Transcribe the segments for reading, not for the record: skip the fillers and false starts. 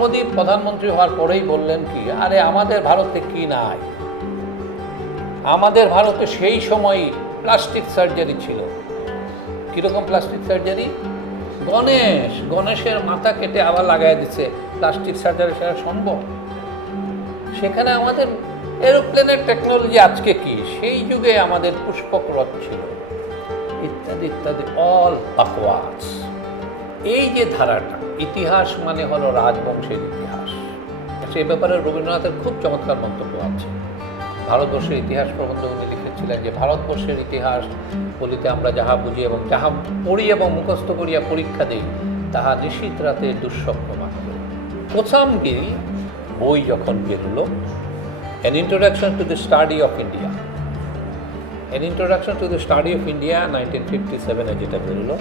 মোদী প্রধানমন্ত্রী হওয়ার পরেই বললেন কি, আরে আমাদের ভারতে কি নাই, আমাদের ভারতে সেই সময়ই প্লাস্টিক সার্জারি ছিল। কীরকম প্লাস্টিক সার্জারি? গণেশের মাথা কেটে আবার লাগাই দিচ্ছে, প্লাস্টিক সার্জারি সেটা সম্ভব? সেখানে আমাদের এরোপ্লেনের টেকনোলজি আজকে কি, সেই যুগে আমাদের পুষ্পক রথ ছিল, ইত্যাদি ইত্যাদি, অল বাকওয়াস। এই যে ধারাটা, ইতিহাস মানে হলো রাজবংশের ইতিহাস। সে ব্যাপারে রবীন্দ্রনাথের খুব চমৎকার মন্তব্য আছে। ভারতবর্ষের ইতিহাস প্রবন্ধ উনি লিখেছিলেন যে ভারতবর্ষের ইতিহাস বলিতে আমরা যাহা বুঝি এবং যাহা পড়ি এবং মুখস্থ করিয়া পরীক্ষা দিই, তাহা নিশীথ রাতে দুঃস্বপ্ন মাত্র। কোসাম্বী বই যখন বেরোলো, An Introduction to the Study of India, An Introduction to the Study of India 1957-এ যেটা বেরোলো,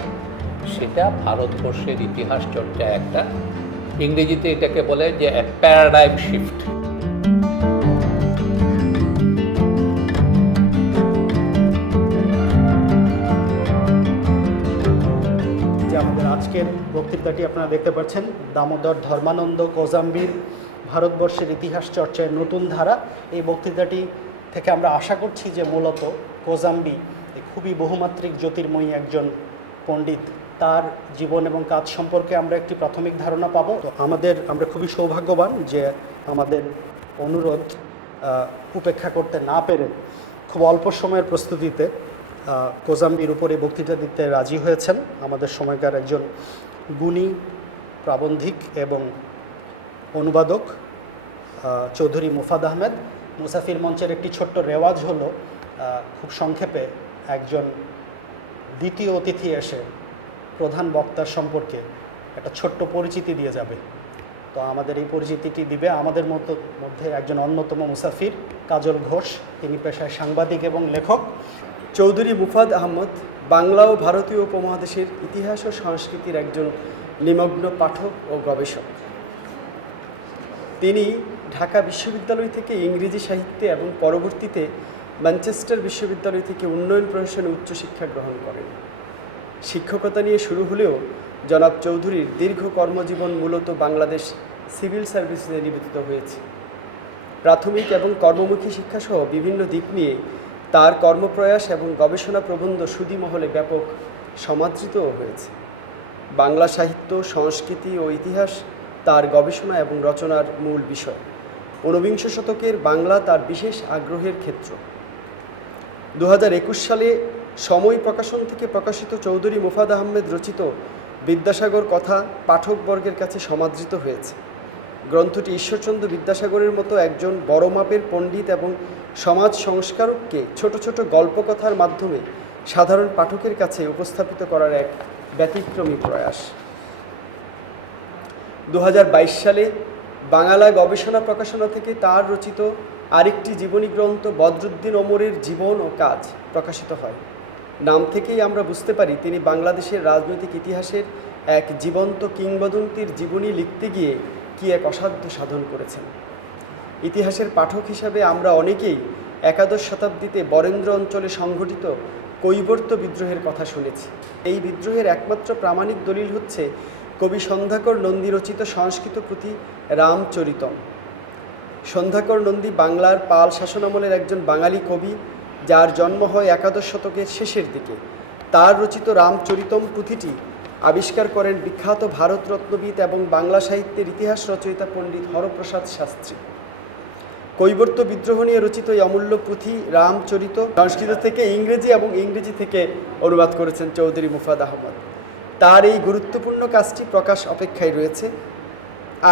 সেটা ভারতবর্ষের ইতিহাস চর্চা একটা, ইংরেজিতে এটাকে বলে যে প্যারাডাইম শিফট। আজকের বক্তৃতাটি আপনারা দেখতে পাচ্ছেন, দামোদর ধর্মানন্দ কোজাম্বির ভারতবর্ষের ইতিহাস চর্চায় নতুন ধারা। এই বক্তৃতাটি থেকে আমরা আশা করছি যে মূলত কোজাম্বি খুবই বহুমাত্রিক জ্যোতির্ময়ী একজন পণ্ডিত, তার জীবন এবং কাজ সম্পর্কে আমরা একটি প্রাথমিক ধারণা পাবো। তো আমরা খুবই সৌভাগ্যবান যে আমাদের অনুরোধ উপেক্ষা করতে না পেরে খুব অল্প সময়ের প্রস্তুতিতে কোজাম্বির উপরে বক্তৃতা দিতে রাজি হয়েছেন আমাদের সময়কার একজন গুণী প্রাবন্ধিক এবং অনুবাদক চৌধুরী মুফাদ আহমেদ। মুসাফির মঞ্চের একটি ছোট্ট রেওয়াজ হলো খুব সংক্ষেপে একজন দ্বিতীয় অতিথি এসে প্রধান বক্তার সম্পর্কে একটা ছোট্ট পরিচিতি দিয়ে যাবে। তো আমাদের এই পরিচিতিটি দিবে আমাদের মধ্যে একজন অন্যতম মুসাফির, কাজল ঘোষ। তিনি পেশায় সাংবাদিক এবং লেখক। চৌধুরী মুফাদ আহমদ বাংলা ও ভারতীয় উপমহাদেশের ইতিহাস ও সংস্কৃতির একজন নিমগ্ন পাঠক ও গবেষক। তিনি ঢাকা বিশ্ববিদ্যালয় থেকে ইংরেজি সাহিত্যে এবং পরবর্তীতে ম্যানচেস্টার বিশ্ববিদ্যালয় থেকে উন্নয়ন প্রশাসনে উচ্চশিক্ষা গ্রহণ করেন। শিক্ষকতা নিয়ে শুরু হলেও জনাব চৌধুরীর দীর্ঘ কর্মজীবন মূলত বাংলাদেশ সিভিল সার্ভিসে নিবেদিত হয়েছে। প্রাথমিক এবং কর্মমুখী শিক্ষাসহ বিভিন্ন দিক নিয়ে তার কর্মপ্রয়াস এবং গবেষণা প্রবন্ধ সুধী মহলে ব্যাপক সমাদৃতও হয়েছে। বাংলা সাহিত্য, সংস্কৃতি ও ইতিহাস তার গবেষণা এবং রচনার মূল বিষয়। ঊনবিংশ শতকের বাংলা তার বিশেষ আগ্রহের ক্ষেত্র। 2021 সালে সময় প্রকাশন থেকে প্রকাশিত চৌধুরী মুফাদ আহমেদ রচিত বিদ্যাসাগর কথা পাঠকবর্গের কাছে সমাদৃত হয়েছে। গ্রন্থটি ঈশ্বরচন্দ্র বিদ্যাসাগরের মতো একজন বড় মাপের পণ্ডিত এবং সমাজ সংস্কারককে ছোট ছোট গল্পকথার মাধ্যমে সাধারণ পাঠকের কাছে উপস্থাপিত করার এক ব্যতিক্রমী প্রয়াস। 2022 সালে বাংলা গবেষণা প্রকাশনা থেকে তার রচিত আরেকটি জীবনী গ্রন্থ বদরুদ্দিন ওমরের জীবন ও কাজ প্রকাশিত হয়। নাম থেকেই আমরা বুঝতে পারি তিনি বাংলাদেশের রাজনৈতিক ইতিহাসের এক জীবন্ত কিংবদন্তির জীবনী লিখতে গিয়ে কি এক অসাধ্য সাধন করেছেন। ইতিহাসের পাঠক হিসাবে আমরা অনেকেই একাদশ শতাব্দীতে বরেন্দ্র অঞ্চলে সংঘটিত কৈবর্ত বিদ্রোহের কথা শুনেছি। এই বিদ্রোহের একমাত্র প্রামাণিক দলিল হচ্ছে কবি সন্ধ্যাকর নন্দী রচিত সংস্কৃত পুঁথি রামচরিতম। সন্ধ্যাকর নন্দী বাংলার পাল শাসনামলের একজন বাঙালি কবি, যার জন্ম হয় একাদশ শতকের শেষের দিকে। তার রচিত রামচরিতম পুঁথিটি আবিষ্কার করেন বিখ্যাত ভারতরত্নবিদ এবং বাংলা সাহিত্যের ইতিহাস রচয়িতা পণ্ডিত হরপ্রসাদ শাস্ত্রী। কৈবর্ত বিদ্রোহ নিয়ে রচিত এই অমূল্য পুঁথি রামচরিত সংস্কৃত থেকে ইংরেজি এবং ইংরেজি থেকে অনুবাদ করেছেন চৌধুরী মুফাদ আহমদ। তার এই গুরুত্বপূর্ণ কাজটি প্রকাশ অপেক্ষায় রয়েছে।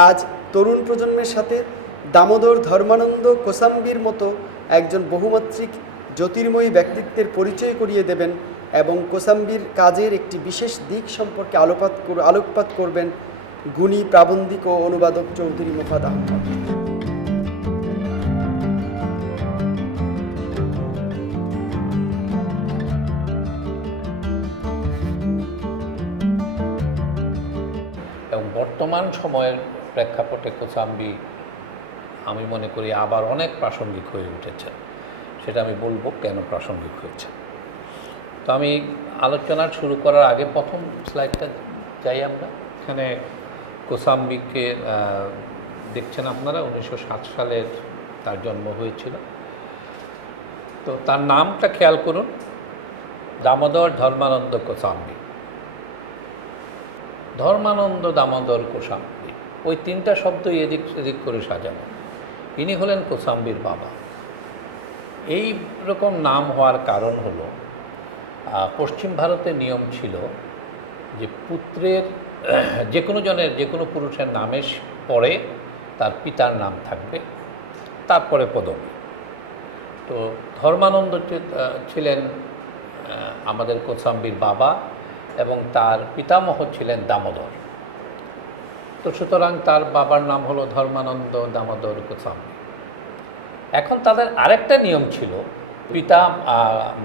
আজ তরুণ প্রজন্মের সাথে দামোদর ধর্মানন্দ কোসাম্বির মতো একজন বহুমাত্রিক জ্যোতির্ময়ী ব্যক্তিত্বের পরিচয় করিয়ে দেবেন এবং কোসাম্বির কাজের একটি বিশেষ দিক সম্পর্কে আলোকপাত করবেন গুণী প্রাবন্ধিক ও অনুবাদক চৌধুরী মুফাদ আহমদ। এবং বর্তমান সময়ের প্রেক্ষাপটে কোসাম্বি আমি মনে করি আবার অনেক প্রাসঙ্গিক হয়ে উঠেছে। সেটা আমি বলবো কেন প্রাসঙ্গিক হয়েছে। তো আমি আলোচনা শুরু করার আগে প্রথম স্লাইডটা যাই আমরা। এখানে কোসাম্বিকে দেখছেন আপনারা 1960 সালের তার জন্ম হয়েছিল। তো তার নামটা খেয়াল করুন, দামোদর ধর্মানন্দ কোসাম্বি। ধর্মানন্দ দামোদর কোসাম্বি, ওই তিনটা শব্দই এদিক সেদিক করে সাজানো। ইনি হলেন কোসাম্বির বাবা। এই রকম নাম হওয়ার কারণ হলো পশ্চিম ভারতে নিয়ম ছিল যে পুত্রের যে কোনো পুরুষের নামের পরে তার পিতার নাম থাকবে, তারপরে পদবী। তো ধর্মানন্দ ছিলেন আমাদের কোসাম্বির বাবা এবং তার পিতামহ ছিলেন দামোদর। তো সুতরাং তার বাবার নাম হলো ধর্মানন্দ দামোদর কোসাম্বি। এখন তাদের আরেকটা নিয়ম ছিল, পিতা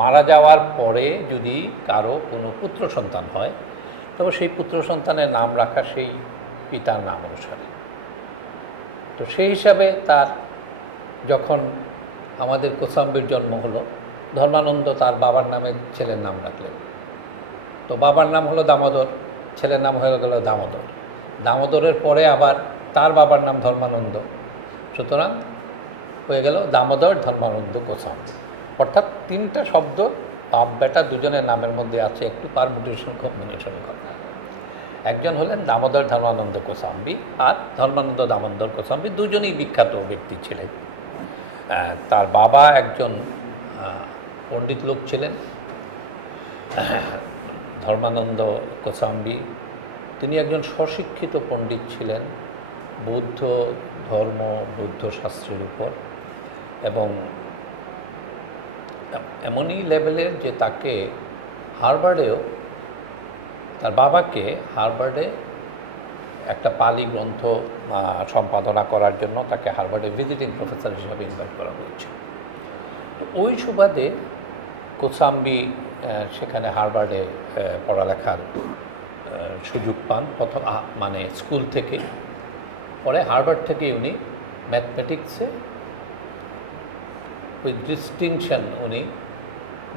মারা যাওয়ার পরে যদি কারো কোনো পুত্র সন্তান হয় তবে সেই পুত্র সন্তানের নাম রাখা সেই পিতার নাম অনুসারে। তো সেই হিসাবে তার যখন আমাদের কোসাম্বির জন্ম হলো, ধর্মানন্দ তার বাবার নামে ছেলের নাম রাখলেন। তো বাবার নাম হলো দামোদর, ছেলের নাম হয়ে গেল দামোদর। দামোদরের পরে আবার তার বাবার নাম ধর্মানন্দ, সুতরাং হয়ে গেল দামোদর ধর্মানন্দ কোসাম্বি। অর্থাৎ তিনটা শব্দ বাপ বেটা দুজনের নামের মধ্যে আছে একটু পারমুটেশন কম্বিনেশন করা। একজন হলেন দামোদর ধর্মানন্দ কোসাম্বি আর ধর্মানন্দ দামোদর কোসাম্বি, দুজনেই বিখ্যাত ব্যক্তি ছিলেন। তার বাবা একজন পণ্ডিত লোক ছিলেন, ধর্মানন্দ কোসাম্বি। তিনি একজন স্বশিক্ষিত পণ্ডিত ছিলেন বৌদ্ধ ধর্ম, বৌদ্ধ শাস্ত্রের উপর, এবং এমনই লেভেলের যে তাকে হার্ভার্ডেও, তার বাবাকে হার্ভার্ডে একটা পালি গ্রন্থ সম্পাদনা করার জন্য তাকে হার্ভার্ডে ভিজিটিং প্রফেসর হিসাবে ইনভাইট করা হয়েছে। তো ওই সুবাদে কোসাম্বি সেখানে হার্ভার্ডে পড়ালেখার সুযোগ পান প্রথম মানে স্কুল থেকে। পরে হার্ভার্ড থেকে উনি ম্যাথমেটিক্সে উইথ ডিস্টিংশন উনি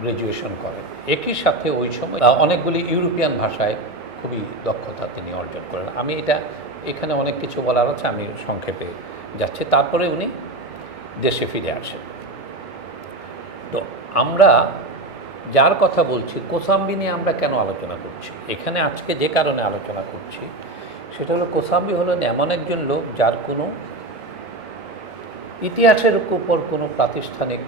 গ্র্যাজুয়েশন করেন। একই সাথে ওই সময় অনেকগুলি ইউরোপিয়ান ভাষায় খুবই দক্ষতা তিনি অর্জন করেন। আমি এখানে অনেক কিছু বলার আছে, আমি সংক্ষেপে যাচ্ছি। তারপরে উনি দেশে ফিরে আসেন। তো আমরা যার কথা বলছি, কোসাম্বি নিয়ে আমরা কেন আলোচনা করছি এখানে আজকে, যে কারণে আলোচনা করছি সেটা হলো কোসাম্বি হলেন এমন একজন লোক যার কোনো ইতিহাসের উপর কোনো প্রাতিষ্ঠানিক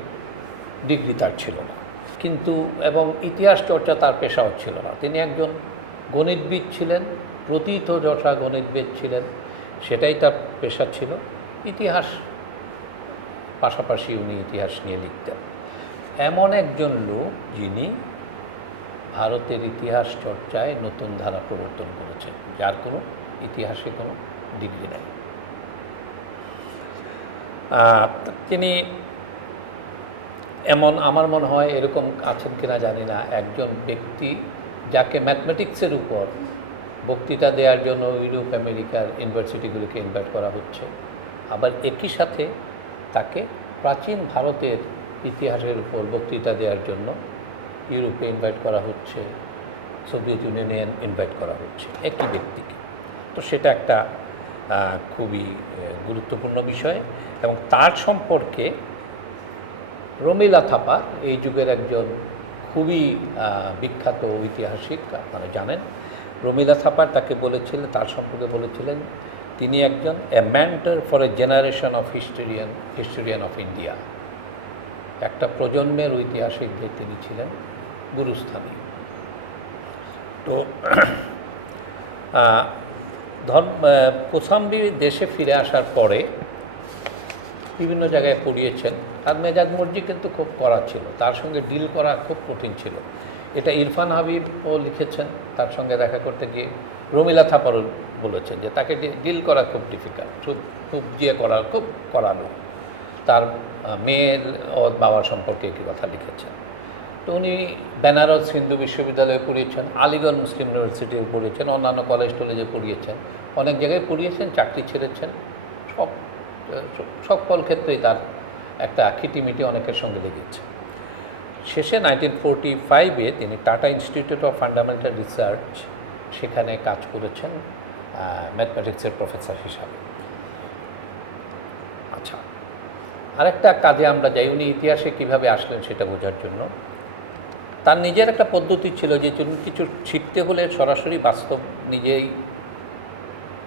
ডিগ্রি তার ছিল না, কিন্তু এবং ইতিহাস চর্চা তার পেশাও ছিল না। তিনি একজন গণিতবিদ ছিলেন, প্রথিতযশা গণিতবিদ ছিলেন, সেটাই তার পেশা ছিল। ইতিহাস পাশাপাশি উনি ইতিহাস নিয়ে লিখতেন। এমন একজন লোক যিনি ভারতের ইতিহাস চর্চায় নতুন ধারা প্রবর্তন করেছেন, যার কোনো ইতিহাসে কোনো ডিগ্রি নেই। তিনি এমন, আমার মনে হয় এরকম আছেন কিনা জানি না, একজন ব্যক্তি যাকে ম্যাথমেটিক্সের উপর বক্তৃতা দেওয়ার জন্য ইউরোপ আমেরিকার ইউনিভার্সিটিগুলিকে ইনভাইট করা হচ্ছে, আবার একই সাথে তাকে প্রাচীন ভারতের ইতিহাসের উপর বক্তৃতা দেওয়ার জন্য ইউরোপে ইনভাইট করা হচ্ছে, সোভিয়েত ইউনিয়নে ইনভাইট করা হচ্ছে একই ব্যক্তিকে। তো সেটা একটা খুবই গুরুত্বপূর্ণ বিষয়। এবং তার সম্পর্কে রমিলা থাপা এই যুগের একজন খুবই বিখ্যাত ঐতিহাসিক, আপনারা জানেন। রমিলা থাপা তাকে বলেছিলেন, তার সম্পর্কে বলেছিলেন, তিনি একজন এ mentor for a generation of historian of India. একটা প্রজন্মের ঐতিহাসিকদের তিনি ছিলেন গুরুস্থানী। তো কোসাম্বি দেশে ফিরে আসার পরে বিভিন্ন জায়গায় পড়িয়েছেন। তার মেজাজ মর্জি কিন্তু খুব কড়া ছিল, তার সঙ্গে ডিল করা খুব কঠিন ছিল। এটা ইরফান হাবিবও লিখেছেন, তার সঙ্গে দেখা করতে গিয়ে রমিলা থাপারও বলেছেন যে তাকে ডিল করা খুব ডিফিকাল্ট, খুব করা খুব করানো। তার মেয়ের ও বাবার সম্পর্কে একটি কথা লিখেছেন। তো উনি বেনারস হিন্দু বিশ্ববিদ্যালয়ে পড়িয়েছেন, আলিগড় মুসলিম ইউনিভার্সিটিতে পড়িয়েছেন, অন্যান্য কলেজ টলেজে পড়িয়েছেন, অনেক জায়গায় পড়িয়েছেন, চাকরি ছেড়েছেন। সকল ক্ষেত্রেই তার একটা খিটিমিটি অনেকের সঙ্গে লেগেছে। শেষে 1945-এ তিনি tata institute of fundamental research সেখানে কাজ করেছেন ম্যাথমেটিক্সের প্রফেসর হিসাবে। আচ্ছা, আরেকটা কাজে আমরা যাই, উনি ইতিহাসে কিভাবে আসলেন সেটা বোঝার জন্য। তার নিজের একটা পদ্ধতি ছিল যে কিছু শিখতে হলে সরাসরি বাস্তব নিজেই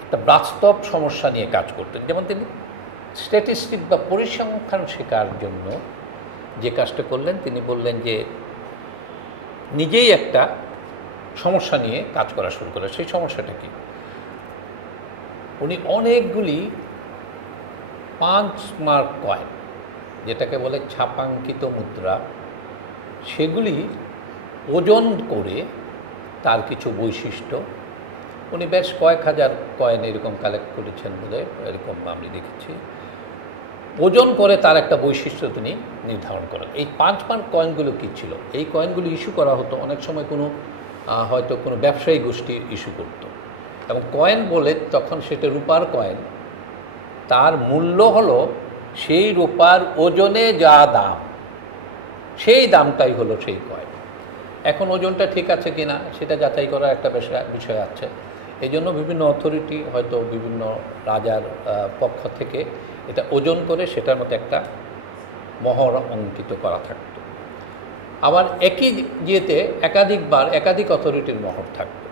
একটা বাস্তব সমস্যা নিয়ে কাজ করতেন। যেমন তিনি স্ট্যাটিস্টিক বা পরিসংখ্যান শেখার জন্য যে কাজটা করলেন, তিনি বললেন যে নিজেই একটা সমস্যা নিয়ে কাজ করা শুরু করেন। সেই সমস্যাটা কি? উনি অনেকগুলি 5 মার্ক কয়েন, যেটাকে বলে ছাপাঙ্কিত মুদ্রা, সেগুলি ওজন করে তার কিছু বৈশিষ্ট্য, উনি বেশ কয়েক হাজার কয়েন এরকম কালেক্ট করেছেন বোধহয়, এরকম আমি দেখেছি, ওজন করে তার একটা বৈশিষ্ট্য তিনি নির্ধারণ করেন। এই 5 মার্ক কয়েনগুলো কী ছিল? এই কয়েনগুলো ইস্যু করা হতো অনেক সময় হয়তো কোনো ব্যবসায়ী গোষ্ঠী ইস্যু করত, এবং কয়েন বলে তখন সেটা রূপার কয়েন, তার মূল্য হলো সেই রূপার ওজনে যা দাম, সেই দামটাই হলো সেই কয়েন। এখন ওজনটা ঠিক আছে কি না সেটা যাচাই করার একটা বিষয় আছে। এই জন্য বিভিন্ন অথরিটি, হয়তো বিভিন্ন রাজার পক্ষ থেকে এটা ওজন করে সেটার মতো একটা মোহর অঙ্কিত করা থাকত। আবার একই ইয়েতে একাধিক অথরিটির মোহর থাকত।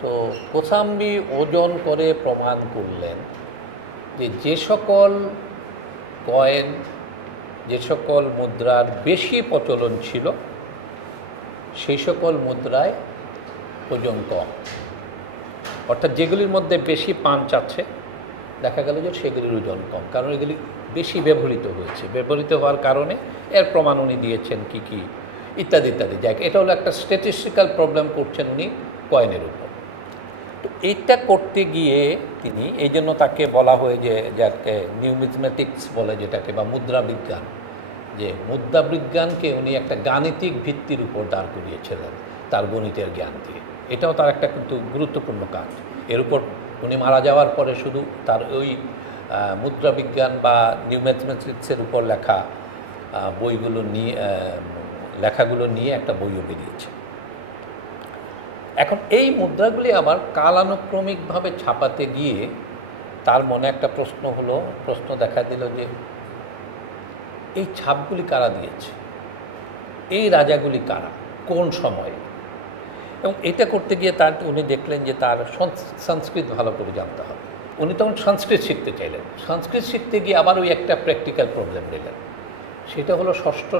তো কোসাম্বী ওজন করে প্রমাণ করলেন যে সকল কয়েন, যে সকল মুদ্রার বেশি প্রচলন ছিল, সেই সকল মুদ্রায় ওজন কম। অর্থাৎ যেগুলির মধ্যে বেশি পাঞ্চ আছে, দেখা গেল যে সেগুলির ওজন কম, কারণ এগুলি বেশি ব্যবহৃত হয়েছে। ব্যবহৃত হওয়ার কারণে এর প্রমাণ উনি দিয়েছেন কি কি ইত্যাদি ইত্যাদি। যাই, এটা হলো একটা স্ট্যাটিস্টিক্যাল প্রবলেম করছেন উনি কয়েনের উপর। তো এইটা করতে গিয়ে তিনি, এই জন্য তাকে বলা হয় যে যাকে নিউমিজমেটিক্স বলে যেটাকে, বা মুদ্রা বিজ্ঞান, যে মুদ্রা বিজ্ঞানকে উনি একটা গাণিতিক ভিত্তির উপর দাঁড় করিয়েছিলেন তার গণিতের জ্ঞান দিয়ে। এটাও তার একটা কিন্তু গুরুত্বপূর্ণ কাজ। এর উপর উনি মারা যাওয়ার পরে শুধু তার ওই মুদ্রা বিজ্ঞান বা নিউম্যাথমেটিক্সের উপর লেখা লেখাগুলো নিয়ে একটা বইও বেরিয়েছে। এখন এই মুদ্রাগুলি আবার কালানুক্রমিকভাবে ছাপাতে গিয়ে তার মনে একটা প্রশ্ন দেখা দিল যে এই ছাপগুলি কারা দিয়েছে, এই রাজাগুলি কারা, কোন সময়ে। এবং এটা করতে গিয়ে উনি দেখলেন যে তার সংস্কৃত ভালো করে জানতে হবে। উনি তখন সংস্কৃত শিখতে চাইলেন। সংস্কৃত শিখতে গিয়ে আবার ওই একটা প্র্যাকটিক্যাল প্রবলেম নিলেন। সেটা হলো 6ষ্ঠ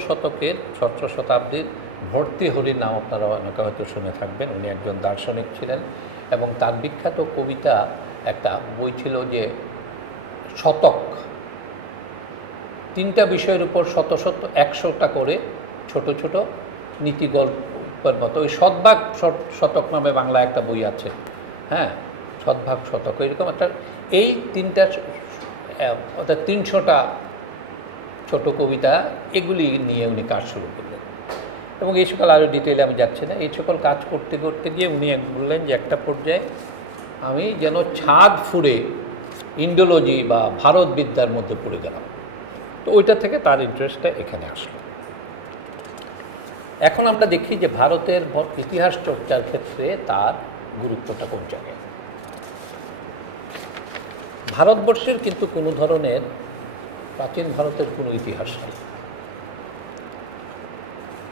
শতাব্দীর ভর্তৃহরির নাম আপনারা অনেকে হয়তো শুনে থাকবেন। উনি একজন দার্শনিক ছিলেন, এবং তার বিখ্যাত কবিতা একটা বই ছিল যে শতক, 3টা বিষয়ের উপর 100টা করে ছোট ছোট নীতি গল্পের মতো। ওই শতভাগ শতক নামে বাংলা একটা বই আছে, হ্যাঁ, শতভাগ শতক, এরকম একটা। এই 3টা অর্থাৎ 300টা ছোট কবিতা, এগুলি নিয়ে উনি কাজ শুরু করলেন। এবং এই সকল আরও ডিটেলে আমি যাচ্ছি না। এই সকল কাজ করতে করতে গিয়ে উনি বললেন যে একটা পর্যায়ে আমি যেন ছাদ ফুঁড়ে ইন্ডোলজি বা ভারত বিদ্যার মধ্যে পড়ে গেলাম। তো ওইটা থেকে তার ইন্টারেস্টটা এখানে আসলো। এখন আমরা দেখি যে ভারতের ইতিহাস চর্চার ক্ষেত্রে তার গুরুত্বটা কোন জায়গায়। ভারতবর্ষের কিন্তু কোনো ধরনের প্রাচীন ভারতের কোনো ইতিহাস নেই।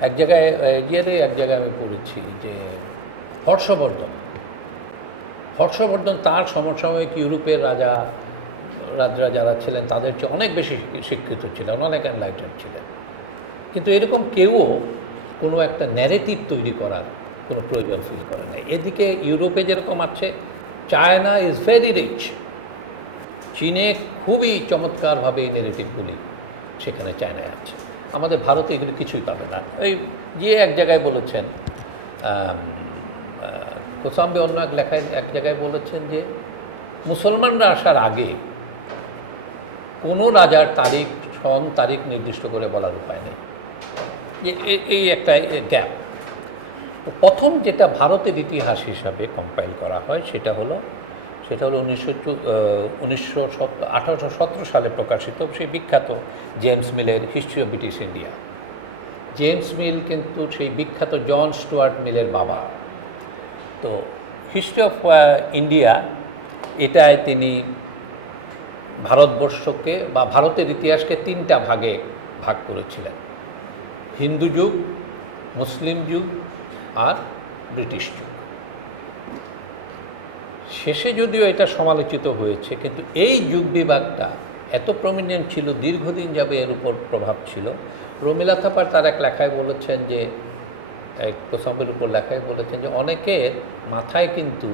এক জায়গায় আমি পড়েছি যে হর্ষবর্ধন তার সমসাময়িক ইউরোপের রাজরা যারা ছিলেন তাদের চেয়ে অনেক বেশি শিক্ষিত ছিলেন, অনেক এনলাইটেন্ড ছিলেন। কিন্তু এরকম কেউও কোনো একটা ন্যারেটিভ তৈরি করার কোনো প্রয়োজন ফিল করে নাই। এদিকে ইউরোপে যেরকম আছে, চায়না ইজ ভেরি রিচ, চীনে খুবই চমৎকারভাবে এই ন্যারেটিভগুলি সেখানে চায়নায় আছে। আমাদের ভারতে এগুলি কিছুই পাবে না। এই যে এক জায়গায় বলেছেন, কোসাম্বী অন্য এক জায়গায় বলেছেন যে মুসলমানরা আসার আগে কোনো রাজার তারিখ নির্দিষ্ট করে বলার উপায় নেই। এই একটা গ্যাপ। প্রথম যেটা ভারতের ইতিহাস হিসাবে কম্পাইল করা হয় সেটা হলো 1817 সালে প্রকাশিত সেই বিখ্যাত জেমস মিলের history of British India. James Mill কিন্তু সেই বিখ্যাত জন স্টুয়ার্ট মিলের বাবা। তো হিস্ট্রি অফ ইন্ডিয়া এটায় তিনি ভারতবর্ষকে বা ভারতের ইতিহাসকে 3টা ভাগে ভাগ করেছিলেন: হিন্দু যুগ, মুসলিম যুগ আর ব্রিটিশ যুগ। শেষে যদিও এটা সমালোচিত হয়েছে, কিন্তু এই যুগ বিভাগটা এত প্রমিনেন্ট ছিল, দীর্ঘদিন যাবে এর উপর প্রভাব ছিল। রমিলা থাপার তার এক লেখায় বলেছেন যে, এক প্রসঙ্গের উপর লেখায় বলেছেন যে অনেকের মাথায় কিন্তু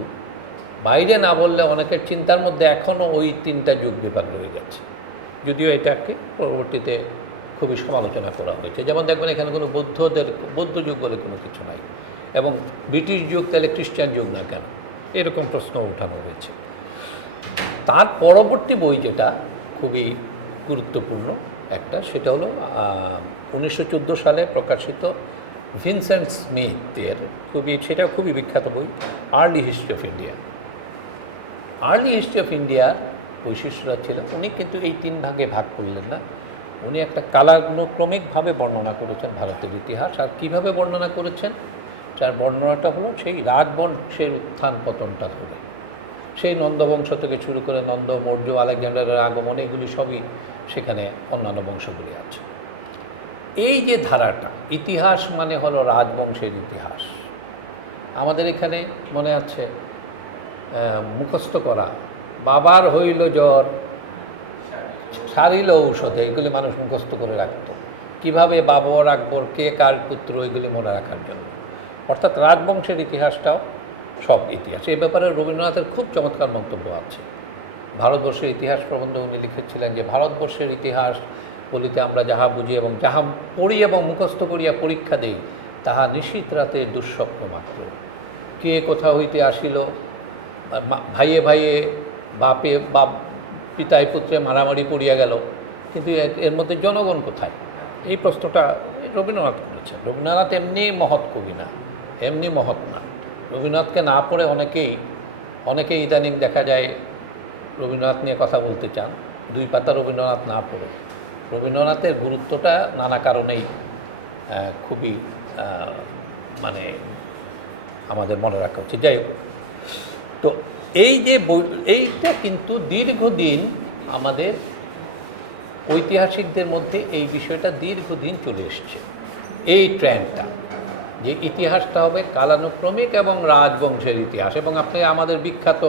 বাইরে না বললে অনেকের চিন্তার মধ্যে এখনও ওই 3টা যুগ বিভাগ রয়ে গেছে, যদিও এটাকে পরবর্তীতে খুবই সমালোচনা করা হয়েছে। যেমন দেখবেন এখানে কোনো বৌদ্ধ যুগ বলে কোনো কিছু নাই, এবং ব্রিটিশ যুগ তাহলে খ্রিস্টান যুগ না কেন, এরকম প্রশ্ন উঠানো হয়েছে। তার পরবর্তী বই যেটা খুবই গুরুত্বপূর্ণ একটা, সেটা হলো 1914 সালে প্রকাশিত ভিনসেন্ট স্মিথের সেটা খুবই বিখ্যাত বই, early history of India. Early history of ইন্ডিয়ার বৈশিষ্ট্যটা ছিল উনি কিন্তু এই 3 ভাগে ভাগ করলেন না, উনি একটা কালানুক্রমিকভাবে বর্ণনা করেছেন ভারতের ইতিহাস। আর কীভাবে বর্ণনা করেছেন, যার বর্ণনাটা হলো সেই রাজবংশের উত্থান পতনটা ধরে, সেই নন্দবংশ থেকে শুরু করে নন্দ, মৌর্য, আলেকজান্ডারের আগমন, এগুলি সবই সেখানে অন্যান্য বংশগুলি আছে। এই যে ধারাটা, ইতিহাস মানে হলো রাজবংশের ইতিহাস। আমাদের এখানে মনে আছে মুখস্থ করা, বাবার হইল জ্বর সারিল ঔষধে, এগুলি মানুষ মুখস্থ করে রাখত। কিভাবে বাবর, আকবর, কে কার পুত্র, এগুলি মনে রাখার জন্য। অর্থাৎ রাজবংশের ইতিহাসটাও সব ইতিহাস। এই ব্যাপারে রবীন্দ্রনাথের খুব চমৎকার মন্তব্য আছে। ভারতবর্ষের ইতিহাস প্রবন্ধ উনি লিখেছিলেন যে, ভারতবর্ষের ইতিহাস বলিতে আমরা যাহা বুঝি এবং যাহা পড়ি এবং মুখস্থ করিয়া পরীক্ষা দেই, তাহা নিশীথ রাতে দুঃস্বপ্ন মাত্র। কে কোথা হইতে আসিল, ভাইয়ে ভাইয়ে, বাপে বাপ, পিতায় পুত্রে মারামারি পড়িয়া গেল, কিন্তু এর মধ্যে জনগণ কোথায়? এই প্রশ্নটা রবীন্দ্রনাথ করেছেন। রবীন্দ্রনাথ এমনি মহৎ কবি না, এমনি মহৎ না। রবীন্দ্রনাথকে না পড়ে অনেকেই ইদানিং দেখা যায় রবীন্দ্রনাথ নিয়ে কথা বলতে চান, 2 পাতা রবীন্দ্রনাথ না পড়ে। রবীন্দ্রনাথের গুরুত্বটা নানা কারণেই খুবই মানে আমাদের মনে রাখা উচিত। যাই হোক, তো এইটা কিন্তু দীর্ঘদিন আমাদের ঐতিহাসিকদের মধ্যে এই বিষয়টা দীর্ঘদিন চলে এসছে, এই ট্রেন্ডটা, যে ইতিহাসটা হবে কালানুক্রমিক এবং রাজবংশের ইতিহাস। এবং আপনি আমাদের বিখ্যাত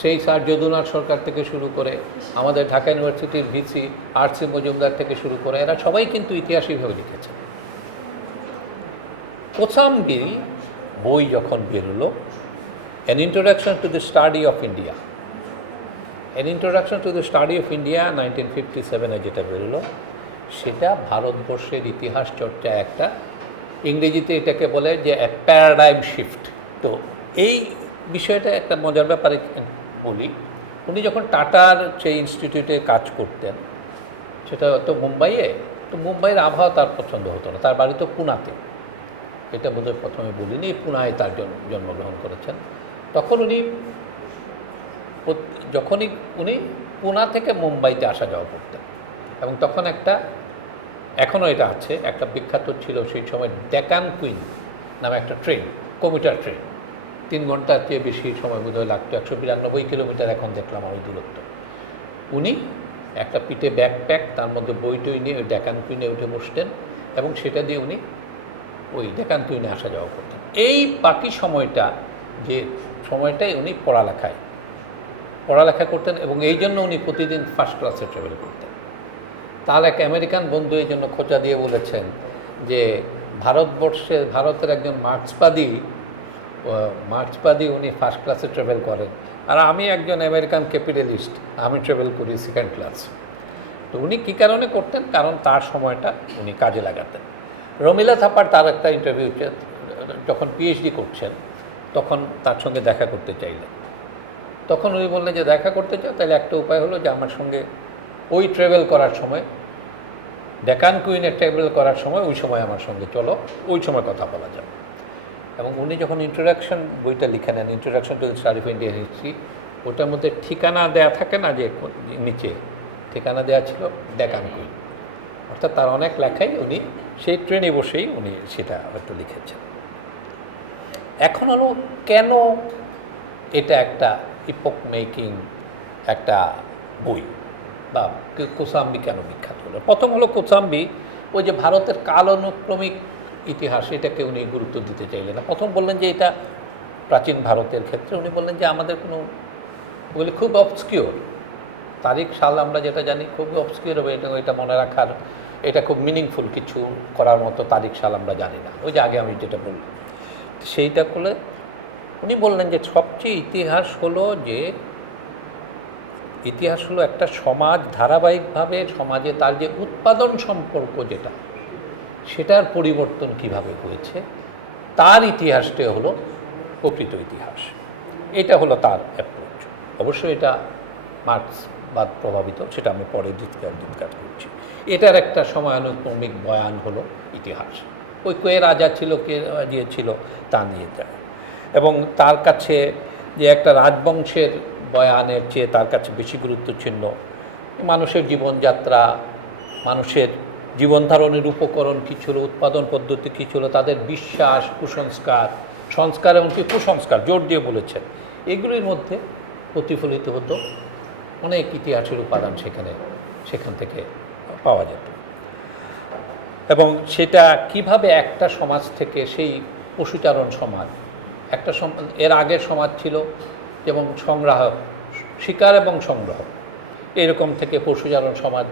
সেই স্যার যদুনাথ সরকার থেকে শুরু করে আমাদের ঢাকা ইউনিভার্সিটির ভিসি আর.সি. মজুমদার থেকে শুরু করে এরা সবাই কিন্তু ইতিহাসইভাবে লিখেছেন। কোসাম্বী বই যখন বেরোলো, An Introduction to the Study of India, An Introduction to the Study of India 1957-এ যেটা বেরোলো, সেটা ভারতবর্ষের ইতিহাস চর্চা একটা, ইংরেজিতে এটাকে বলে যে প্যারাডাইম শিফট। তো এই বিষয়টা একটা মজার ব্যাপারে বলি, উনি যখন টাটার সেই ইনস্টিটিউটে কাজ করতেন, সেটা তো মুম্বাইয়ে, তো মুম্বাইয়ের আবহাওয়া তার পছন্দ হতো না, তার বাড়ি তো পুনাতে, এটা বোধহয় প্রথমে বলিনি, পুনায় তার জন্মগ্রহণ করেছেন। তখন যখনই উনি পুনা থেকে মুম্বাইতে আসা যাওয়া করতেন, এবং তখন এখনও এটা আছে, একটা বিখ্যাত ছিল সেই সময় ডেকান কুইন নামে একটা ট্রেন, কমিউটার ট্রেন, 3 ঘন্টার চেয়ে বেশি সময় বোধহয় লাগতো, 192 কিলোমিটার এখন দেখলাম আমি দূরত্ব। উনি একটা পিঠে ব্যাকপ্যাক, তার মধ্যে বই নিয়ে ওই ডেকান কুইনে উঠে বসতেন, এবং সেটা দিয়ে উনি ওই ডেকান কুইনে আসা যাওয়া করতেন। এই বাকি সময়টাই উনি পড়ালেখা করতেন, এবং এই জন্য উনি প্রতিদিন ফার্স্ট ক্লাসে ট্রাভেল করতেন। তাহলে এক আমেরিকান বন্ধু এই জন্য খোঁচা দিয়ে বলেছেন যে ভারতের একজন মার্ক্সবাদী উনি ফার্স্ট ক্লাসে ট্রাভেল করেন, আর আমি একজন আমেরিকান ক্যাপিটালিস্ট, আমি ট্রাভেল করি সেকেন্ড ক্লাস। তো উনি কী কারণে করতেন? কারণ তার সময়টা উনি কাজে লাগাতেন। রমিলা থাপার তার একটা ইন্টারভিউতে যখন পিএইচডি করছেন, তখন তার সঙ্গে দেখা করতে চাইলেন। তখন উনি বললেন যে দেখা করতে চাও, তাহলে একটা উপায় হলো যে আমার সঙ্গে ওই ট্রাভেল করার সময়, ডেকান কুইনে ট্রাভেল করার সময়, ওই সময় আমার সঙ্গে চলো, ওই সময় কথা বলা যাবে। এবং উনি যখন ইন্ট্রোডাকশন বইটা লিখে নেন, introduction to the study of Indian history, ওটার মধ্যে ঠিকানা দেয়া থাকে না, যে নিচে ঠিকানা দেওয়া ছিল ডেকান কুইন। অর্থাৎ তার অনেক লেখাই উনি সেই ট্রেনে বসেই উনি সেটা হয়তো লিখেছেন। এখন হলো কেন এটা একটা ইপক মেকিং একটা বই। বা কোসাম্বি কেন বিখ্যাত হলো? প্রথম হলো কোসাম্বি ওই যে ভারতের কালানুক্রমিক ইতিহাস, এটাকে উনি গুরুত্ব দিতে চাইলেন না। প্রথম বললেন যে এটা প্রাচীন ভারতের ক্ষেত্রে উনি বললেন যে আমাদের কোনো ওগুলি খুব অবস্কিওর, তারিখ সাল আমরা যেটা জানি খুবই অবস্কিওর হবে, এটা মনে রাখার, এটা খুব মিনিংফুল কিছু করার মতো তারিখ সাল আমরা জানি না। ওই যে আগে আমি যেটা বললাম সেইটা করলে উনি বললেন যে সবচেয়ে ইতিহাস হলো একটা সমাজ ধারাবাহিকভাবে সমাজে তার যে উৎপাদন সম্পর্ক যেটা, সেটার পরিবর্তন কিভাবে হয়েছে, তার ইতিহাসটাই হলো প্রকৃত ইতিহাস। এটা হলো তার অ্যাপ্রোচ। অবশ্যই এটা মার্ক্সবাদ প্রভাবিত, সেটা আমি পরে ডিসকাস করছি। এটার একটা সময়ানুক্রমিক বয়ান হলো ইতিহাস। ওই কে রাজা ছিল, কে ছিল, তা নিয়ে যায়। এবং তার কাছে যে একটা রাজবংশের বয়ানের চেয়ে তার কাছে বেশি গুরুত্ব ছিল মানুষের জীবনযাত্রা, মানুষের জীবন ধারণের উপকরণ কী ছিল, উৎপাদন পদ্ধতি কী ছিল, তাদের বিশ্বাস, সংস্কার এমনকি কুসংস্কার জোর দিয়ে বলেছেন। এগুলির মধ্যে প্রতিফলিত হতো অনেক ইতিহাসের উপাদান সেখান থেকে পাওয়া যেত। এবং সেটা কিভাবে একটা সমাজ থেকে সেই পশুচারণ সমাজ, এর আগের সমাজ ছিল যেমন সংগ্রাহক, শিকার এবং সংগ্রহ, এরকম থেকে পশুচারণ সমাজ,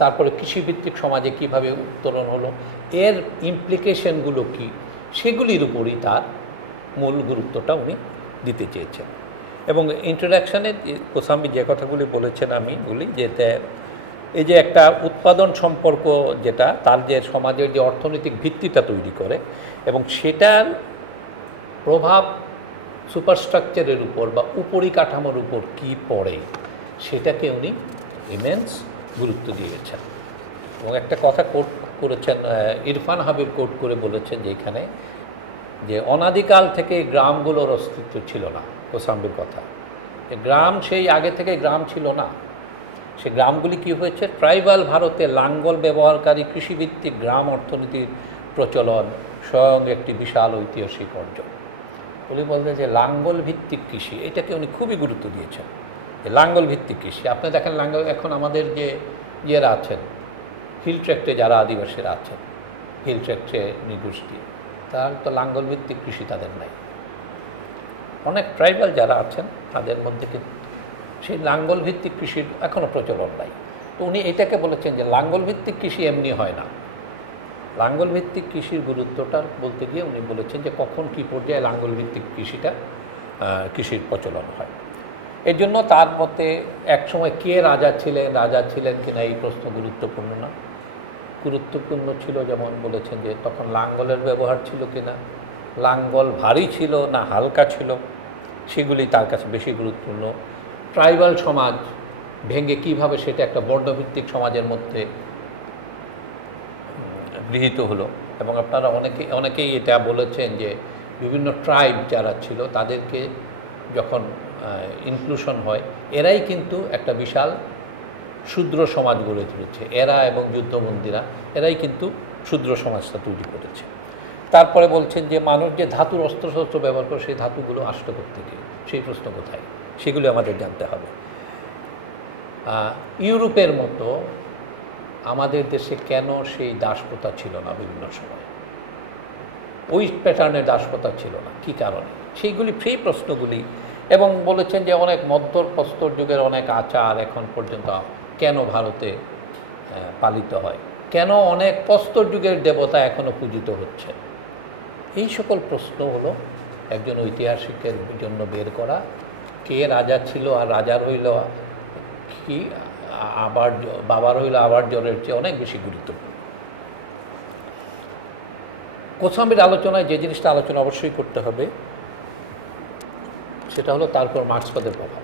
তারপরে কৃষিভিত্তিক সমাজে কিভাবে উত্তরণ হলো, এর ইমপ্লিকেশনগুলো কি, সেগুলির উপরই তার মূল গুরুত্বটা উনি দিতে চেয়েছেন। এবং ইন্ট্রোডাকশানে কোসাম্বি যে কথাগুলি বলেছেন আমি বলি যে এই যে একটা উৎপাদন সম্পর্ক যেটা তার যে সমাজের যে অর্থনৈতিক ভিত্তিটা তৈরি করে এবং সেটার প্রভাব সুপারস্ট্রাকচারের উপর বা উপরিকাঠামোর উপর কী পড়ে, সেটাকে উনি ইমেন্স গুরুত্ব দিয়েছেন। এবং একটা কথা কোট করেছেন, ইরফান হাবিব কোট করে বলেছেন যেখানে যে অনাদিকাল থেকে গ্রামগুলোর অস্তিত্ব ছিল না। কোসাম্বির কথা, যে গ্রাম সেই আগে থেকে গ্রাম ছিল না। সে গ্রামগুলি কী হয়েছে, ট্রাইবাল ভারতে লাঙ্গল ব্যবহারকারী কৃষিভিত্তিক গ্রাম অর্থনীতির প্রচলন স্বয়ং একটি বিশাল ঐতিহাসিক অর্জন। উনি বলতেন যে লাঙ্গল ভিত্তিক কৃষি, এটাকে উনি খুবই গুরুত্ব দিয়েছেন। যে লাঙ্গল ভিত্তিক কৃষি, আপনি দেখেন লাঙ্গল এখন আমাদের যে ইয়েরা আছেন, হিল ট্র্যাক্টে যারা আদিবাসীরা আছেন, হিল ট্র্যাক্টে নৃগোষ্ঠী, তার তো লাঙ্গল ভিত্তিক কৃষি তাদের নাই। অনেক ট্রাইবাল যারা আছেন তাদের মধ্যে কিন্তু সেই লাঙ্গল ভিত্তিক কৃষির এখনও প্রচলন নাই। তো উনি এটাকে বলেছেন যে লাঙ্গল ভিত্তিক কৃষি এমনি হয় না। লাঙ্গল ভিত্তিক কৃষির গুরুত্বটা বলতে গিয়ে উনি বলেছেন যে কখন কী পর্যায়ে লাঙ্গল ভিত্তিক কৃষির প্রচলন হয়। এই জন্য তার মতে একসময় কে রাজা ছিলেন কিনা এই প্রশ্ন গুরুত্বপূর্ণ না। গুরুত্বপূর্ণ ছিল যেমন বলেছেন যে তখন লাঙ্গলের ব্যবহার ছিল কিনা, লাঙ্গল ভারী ছিল না হালকা ছিল, সেগুলি তার কাছে বেশি গুরুত্বপূর্ণ। ট্রাইবাল সমাজ ভেঙে কিভাবে সেটা একটা বর্ণভিত্তিক সমাজের মধ্যে গৃহীত হলো। এবং আপনারা অনেকেই এটা বলেছেন যে বিভিন্ন ট্রাইব যারা ছিল তাদেরকে যখন ইনক্লুশন হয়, এরাই কিন্তু একটা বিশাল শূদ্র সমাজ গড়ে তুলেছে। এরা এবং যুদ্ধবন্দীরা এরাই কিন্তু শূদ্র সমাজটা তৈরি করেছে। তারপরে বলছেন যে মানুষ যে ধাতুর অস্ত্রশস্ত্র ব্যবহার করে সেই ধাতুগুলো আসতো কোত্থেকে, সেই প্রশ্ন কোথায়, সেগুলো আমাদের জানতে হবে। ইউরোপের মতো আমাদের দেশে কেন সেই দাসপ্রথা ছিল না বিভিন্ন সময়, ওই প্যাটার্নের দাসপ্রথা ছিল না, কী কারণে, সেইগুলি সেই প্রশ্নগুলি। এবং বলেছেন যে অনেক মধ্যপ্রস্তর যুগের অনেক আচার এখন পর্যন্ত কেন ভারতে পালিত হয়, কেন অনেক প্রস্তর যুগের দেবতা এখনও পূজিত হচ্ছে। এই সকল প্রশ্ন হলো একজন ঐতিহাসিকের জন্য বের করা, কে রাজা ছিল আর রাজার হইল কি, আবার বাবার হইল আবার জ্বরের চেয়ে অনেক বেশি গুরুত্বপূর্ণ। কোসাম্বির আলোচনায় যে জিনিসটা আলোচনা অবশ্যই করতে হবে সেটা হলো তার উপর মার্ক্সবাদের প্রভাব।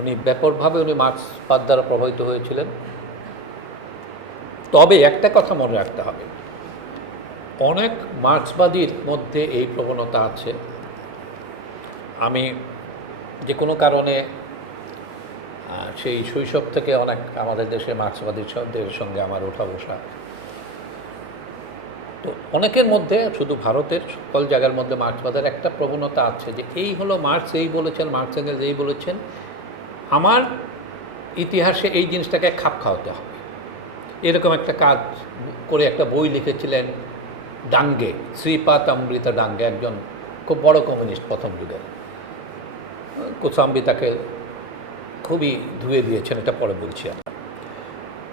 উনি ব্যাপকভাবে মার্ক্সবাদ দ্বারা প্রভাবিত হয়েছিলেন। তবে একটা কথা মনে রাখতে হবে, অনেক মার্ক্সবাদীর মধ্যে এই প্রবণতা আছে। আমি যে কোনো কারণে সেই শৈশব থেকে অনেক আমাদের দেশে মার্ক্সবাদীদের সঙ্গে আমার ওঠা বসা, তো তো অনেকের মধ্যে, শুধু ভারতের সকল জায়গার মধ্যে মার্ক্সবাদের একটা প্রবণতা আছে যে এই হলো মার্ক্স এই বলেছেন, মার্ক্স এঙ্গেলস এই বলেছেন, আমার ইতিহাসে এই জিনিসটাকে খাপ খাওয়াতে হবে। এরকম একটা কাজ করে একটা বই লিখেছিলেন ডাঙ্গে, শ্রীপাদ অমৃতা ডাঙ্গে, একজন খুব বড় কমিউনিস্ট প্রথম যুগের। কোসাম্বি তাকে খুবই ধুয়ে দিয়েছেন, এটা পরে বলছি আমরা।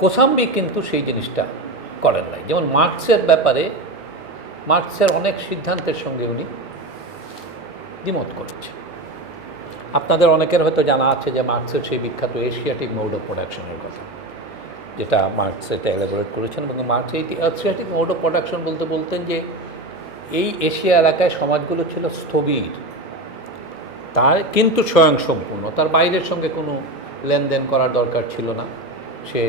কোসাম্বি কিন্তু সেই জিনিসটা করেন নাই। যেমন মার্ক্সের ব্যাপারে মার্ক্সের অনেক সিদ্ধান্তের সঙ্গে উনি দ্বিমত করেছেন। আপনাদের অনেকের হয়তো জানা আছে যে মার্ক্সের সেই বিখ্যাত এশিয়াটিক মোড অফ প্রোডাকশনের কথা, যেটা মার্ক্স এটা এলাবোরেট করেছেন। এবং মার্ক্স এই এশিয়াটিক মোড অফ প্রোডাকশন বলতেন যে এই এশিয়া এলাকায় সমাজগুলো ছিল স্থবির, তার কিন্তু স্বয়ংসম্পূর্ণ, তার বাইরের সঙ্গে কোনো লেনদেন করার দরকার ছিল না, সে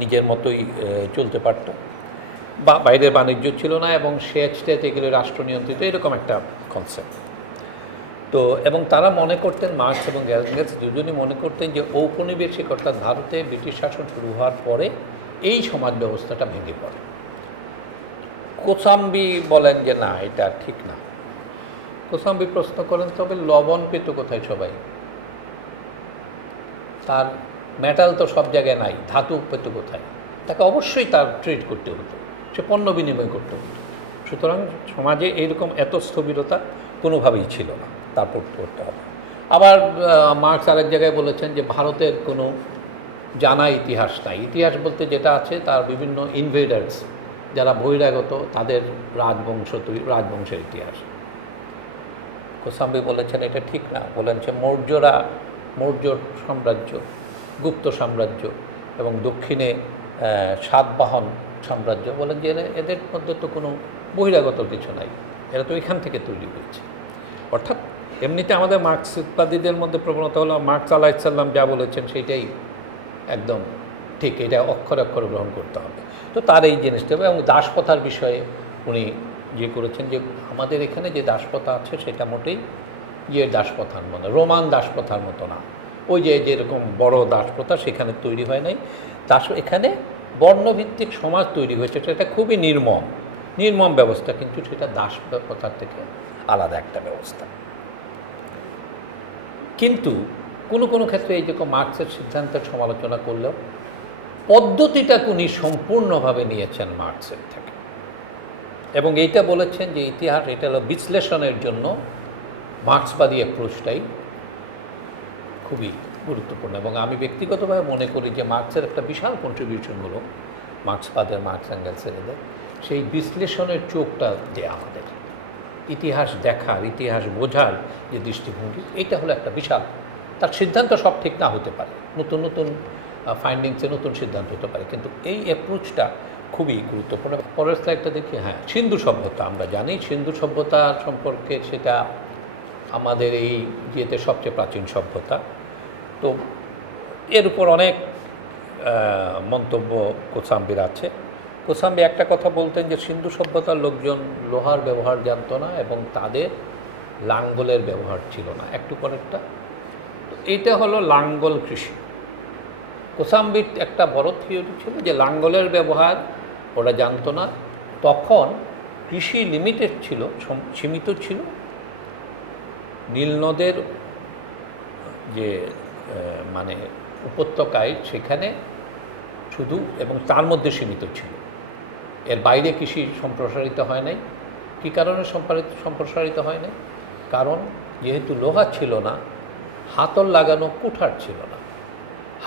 নিজের মতোই চলতে পারত, বা বাইরের বাণিজ্য ছিল না, এবং সেচ টেচ এগুলো রাষ্ট্র নিয়ন্ত্রিত, এরকম একটা কনসেপ্ট। তো এবং তারা মনে করতেন, মার্ক্স এবং এঙ্গেলস দুজনই মনে করতেন যে ঔপনিবেশিক অর্থাৎ ভারতে ব্রিটিশ শাসন শুরু হওয়ার পরে এই সমাজ ব্যবস্থাটা ভেঙে পড়ে। কোসাম্বি বলেন যে না, এটা ঠিক না। কোসাম্বি প্রশ্ন করেন, তবে লবণ পেত কোথায় সবাই? তার মেটাল তো সব জায়গায় নাই, ধাতু পেত কোথায়? তাকে অবশ্যই তার ট্রিট করতে হতো, সে পণ্য বিনিময় করতে হতো। সুতরাং সমাজে এইরকম এত স্থবিরতা কোনোভাবেই ছিল না, তারপর করতে হবে। আবার মার্ক্স আরেক জায়গায় বলেছেন যে ভারতের কোনো জানা ইতিহাস নাই। ইতিহাস বলতে যেটা আছে তার বিভিন্ন ইনভেডার্স, যারা বহিরাগত, তাদের রাজবংশের ইতিহাস। কোসাম্বি বলেছেন এটা ঠিক না, বলেছেন মৌর্য সাম্রাজ্য, গুপ্ত সাম্রাজ্য এবং দক্ষিণে সাতবাহন সাম্রাজ্য, বলেন যে এদের মধ্যে তো কোনো বহিরাগত কিছু নাই, এরা তো এখান থেকে তৈরি হয়েছে। অর্থাৎ এমনিতে আমাদের মার্ক্সবাদীদের মধ্যে প্রবণতা হলো মার্ক্স আলাইহিসসালাম যা বলেছেন সেইটাই একদম ঠিক, এটা অক্ষরে অক্ষরে গ্রহণ করতে হবে। তো তার এই জিনিসটা, এবং দাসপ্রথার বিষয়ে উনি করেছেন যে আমাদের এখানে যে দাসপ্রথা আছে সেটা মোটেই দাসপ্রথার মতো, রোমান দাসপ্রথার মতো না। ওই যেরকম বড় দাসপ্রথা সেখানে তৈরি হয় নাই, এখানে বর্ণভিত্তিক সমাজ তৈরি হয়েছে, সেটা খুবই নির্মম ব্যবস্থা, কিন্তু সেটা দাসপ্রথার থেকে আলাদা একটা ব্যবস্থা। কিন্তু কোনো ক্ষেত্রে এই যেরকম মার্ক্সের সিদ্ধান্তের সমালোচনা করলেও পদ্ধতিটা উনি সম্পূর্ণভাবে নিয়েছেন মার্ক্সের থেকে, এবং এইটা বলেছেন যে ইতিহাস এটা হলো বিশ্লেষণের জন্য মার্ক্সবাদী অ্যাপ্রোচটাই খুবই গুরুত্বপূর্ণ। এবং আমি ব্যক্তিগতভাবে মনে করি যে মার্ক্সের একটা বিশাল কন্ট্রিবিউশন হলো মার্ক্সবাদের, মার্ক্স এঙ্গেলসের এদের সেই বিশ্লেষণের চোখটা দেয়া, আমাদের ইতিহাস দেখার, ইতিহাস বোঝার যে দৃষ্টিভঙ্গি, এটা হলো একটা বিশাল। তার সিদ্ধান্ত সব ঠিক না হতে পারে, নতুন নতুন ফাইন্ডিংসে নতুন সিদ্ধান্ত হতে পারে, কিন্তু এই অ্যাপ্রোচটা খুবই গুরুত্বপূর্ণ। পরের স্লাইডটা দেখি। হ্যাঁ, সিন্ধু সভ্যতা, আমরা জানি সিন্ধু সভ্যতা সম্পর্কে, সেটা আমাদের এই সবচেয়ে প্রাচীন সভ্যতা। তো এর উপর অনেক মন্তব্য কোসাম্বির আছে। কোসাম্বি একটা কথা বলতেন যে সিন্ধু সভ্যতার লোকজন লোহার ব্যবহার জানতো না এবং তাদের লাঙ্গলের ব্যবহার ছিল না। একটু পরেরটা, তো এইটা হলো লাঙ্গল কৃষি। কোসাম্বির একটা বড় থিওরি ছিল যে লাঙ্গলের ব্যবহার ওরা জানতো না, তখন কৃষি লিমিটেড ছিল, সীমিত ছিল। নীলনদের যে মানে উপত্যকায় সেখানে শুধু, এবং তার মধ্যে সীমিত ছিল, এর বাইরে কৃষি সম্প্রসারিত হয় নাই। কী কারণে সম্প্রসারিত হয় নাই? কারণ যেহেতু লোহা ছিল না, হাতল লাগানো কুঠার ছিল না।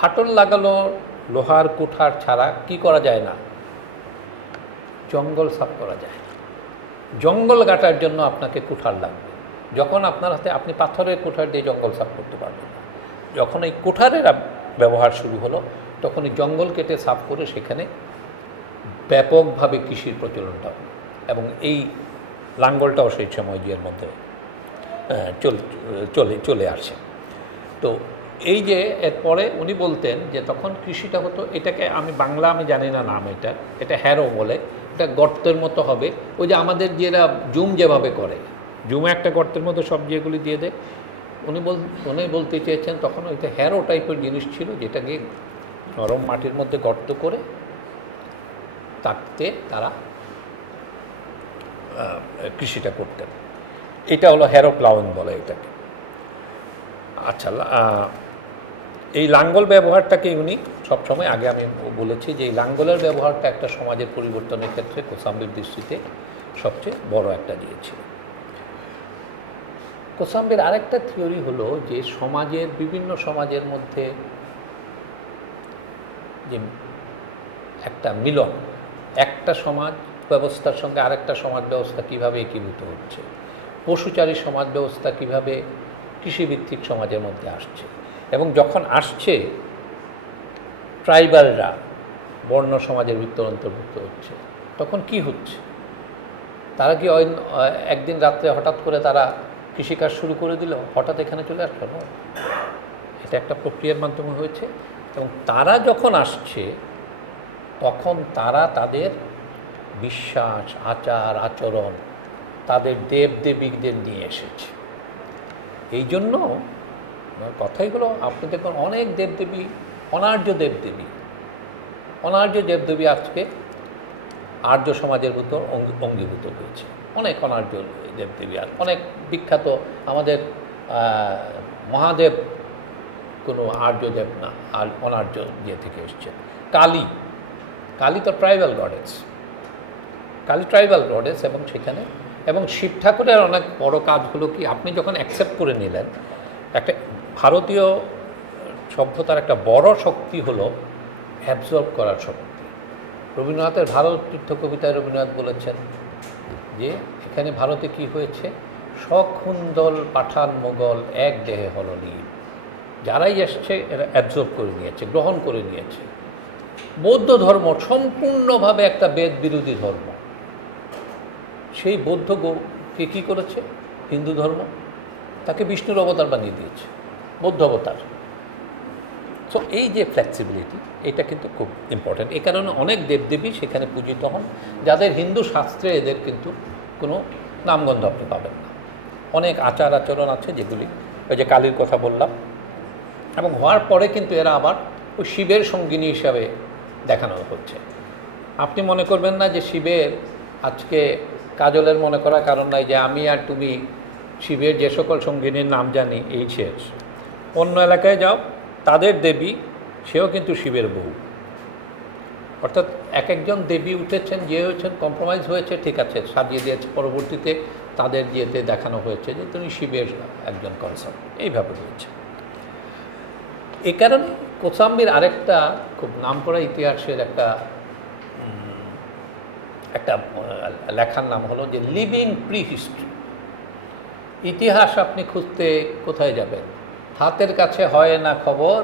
হাতল লাগানো লোহার কুঠার ছাড়া কি করা যায় না? জঙ্গল সাফ করা যায় না। জঙ্গল কাটার জন্য আপনাকে কুঠার লাগবে। যখন আপনার হাতে, আপনি পাথরের কুঠার দিয়ে জঙ্গল সাফ করতে পারবেন না। যখন এই কুঠারের ব্যবহার শুরু হলো, তখন এই জঙ্গল কেটে সাফ করে সেখানে ব্যাপকভাবে কৃষির প্রচলনটা হলো, এবং এই লাঙ্গলটাও সেই সময় মধ্যে চলে আসে। তো এই যে এরপরে উনি বলতেন যে তখন কৃষিটা হতো, এটাকে আমি জানি না নাম, এটা হ্যারো বলে, এটা গর্তের মতো হবে। ওই যে আমাদের যেটা জুম যেভাবে করে, জুমে একটা গর্তের মধ্যে সব যেগুলি দিয়ে দেয়, উনি বলতে চেয়েছেন তখন ওইটা হ্যারো টাইপের জিনিস ছিল, যেটাকে নরম মাটির মধ্যে গর্ত করে তাতে তারা কৃষিটা করতেন। এটা হলো হ্যারোপ্লাউইং বলে এটাকে। আচ্ছা, এই লাঙ্গল ব্যবহারটাকে ইউনিক সবসময়, আগে আমি বলেছি যে এই লাঙ্গলের ব্যবহারটা একটা সমাজের পরিবর্তনের ক্ষেত্রে কোসাম্বির দৃষ্টিতে সবচেয়ে বড় একটা দিয়েছিল। কোসাম্বির আরেকটা থিওরি হলো যে সমাজের বিভিন্ন সমাজের মধ্যে যে একটা মিলন, একটা সমাজ ব্যবস্থার সঙ্গে আরেকটা সমাজ ব্যবস্থা কীভাবে একীভূত হচ্ছে, পশুচারী সমাজ ব্যবস্থা কীভাবে কৃষিভিত্তিক সমাজের মধ্যে আসছে, এবং যখন আসছে ট্রাইবালরা বর্ণ সমাজের ভিতর অন্তর্ভুক্ত হচ্ছে, তখন কি হচ্ছে? তারা কি একদিন রাত্রে হঠাৎ করে তারা কৃষিকাজ শুরু করে দিল, হঠাৎ এখানে চলে আসলো না, এটা একটা প্রক্রিয়ার মাধ্যমে হয়েছে। এবং তারা যখন আসছে তখন তারা তাদের বিশ্বাস, আচার আচরণ, তাদের দেবদেবীদের নিয়ে এসেছে। এই জন্য কথাইগুলো আপনি দেখবেন অনেক দেবদেবী, অনার্য দেবদেবী আজকে আর্য সমাজের ভিতর অঙ্গীভূত হয়েছে। অনেক অনার্য দেবদেবী আর অনেক বিখ্যাত, আমাদের মহাদেব কোনো আর্য দেব না, আর অনার্য ইয়ে থেকে এসছে। কালী তো ট্রাইবাল গডেস, এবং সেখানে এবং শিব ঠাকুরের অনেক বড় কাজ হলো কি, আপনি যখন অ্যাকসেপ্ট করে নিলেন, একটা ভারতীয় সভ্যতার একটা বড় শক্তি হলো অ্যাবজর্ব করার শক্তি। রবীন্দ্রনাথের ভারত তীর্থ কবিতায় রবীন্দ্রনাথ বলেছেন যে এখানে ভারতে কি হয়েছে, সখুন্দল পাঠান মোগল এক দেহে হলো লীন। যারাই এসছে এরা অ্যাবজর্ব করে নিয়েছে, গ্রহণ করে নিয়েছে। বৌদ্ধ ধর্ম সম্পূর্ণভাবে একটা বেদ বিরোধী ধর্ম, সেই বৌদ্ধকে কী করেছে হিন্দু ধর্ম, তাকে বিষ্ণুর অবতার বানিয়ে দিয়েছে, বৌদ্ধ অবতার। সো এই যে ফ্লেক্সিবিলিটি, এটা কিন্তু খুব ইম্পর্ট্যান্ট। এই কারণে অনেক দেবদেবী সেখানে পূজিত হন, যাদের হিন্দু শাস্ত্রে এদের কিন্তু কোনো নামগন্ধ আপনি পাবেন না। অনেক আচার আচরণ আছে যেগুলি, ওই যে কালীর কথা বললাম, এবং হওয়ার পরে কিন্তু এরা আবার ওই শিবের সঙ্গিনী হিসাবে দেখানো হচ্ছে। আপনি মনে করবেন না যে শিবের আজকে কাজলের মনে করার কারণ নাই যে আমি আর তুমি শিবের যে সকল সঙ্গিনীর নাম জানি এই শেষ। অন্য এলাকায় যাও, তাদের দেবী সেও কিন্তু শিবের বউ। অর্থাৎ এক একজন দেবী উঠেছেন, যে হয়েছেন কম্প্রোমাইজ হয়েছে, ঠিক আছে, সাজিয়ে দিয়েছে, পরবর্তীতে তাদের ইয়েতে দেখানো হয়েছে যে তুমি শিবের একজন কনসার্ট, এইভাবে হয়েছে। এ কারণে কোসাম্বির আরেকটা খুব নামকরা ইতিহাসের একটা লেখার নাম হলো যে লিভিং প্রি হিস্ট্রি। ইতিহাস আপনি খুঁজতে কোথায় যাবেন? হাতের কাছে হয় না খবর,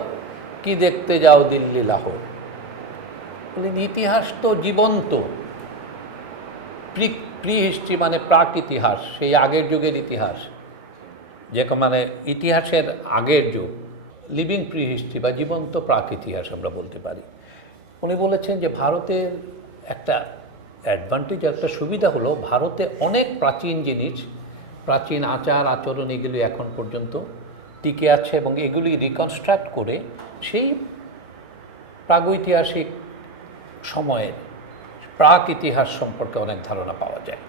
কি দেখতে যাও দিল্লি লাহোর। ইতিহাস তো জীবন্ত। প্রি হিস্ট্রি মানে প্রাক ইতিহাস, সেই আগের যুগের ইতিহাস, যে মানে ইতিহাসের আগের যুগ, লিভিং প্রি হিস্ট্রি বা জীবন্ত প্রাক ইতিহাস আমরা বলতে পারি। উনি বলেছেন যে ভারতের একটা অ্যাডভান্টেজ, একটা সুবিধা হলো ভারতে অনেক প্রাচীন জিনিস, প্রাচীন আচার আচরণ, এগুলি এখন পর্যন্ত টিকে আছে, এবং এগুলি রিকনস্ট্রাক্ট করে সেই প্রাগৈতিহাসিক সময়ের প্রাক ইতিহাস সম্পর্কে অনেক ধারণা পাওয়া যায়।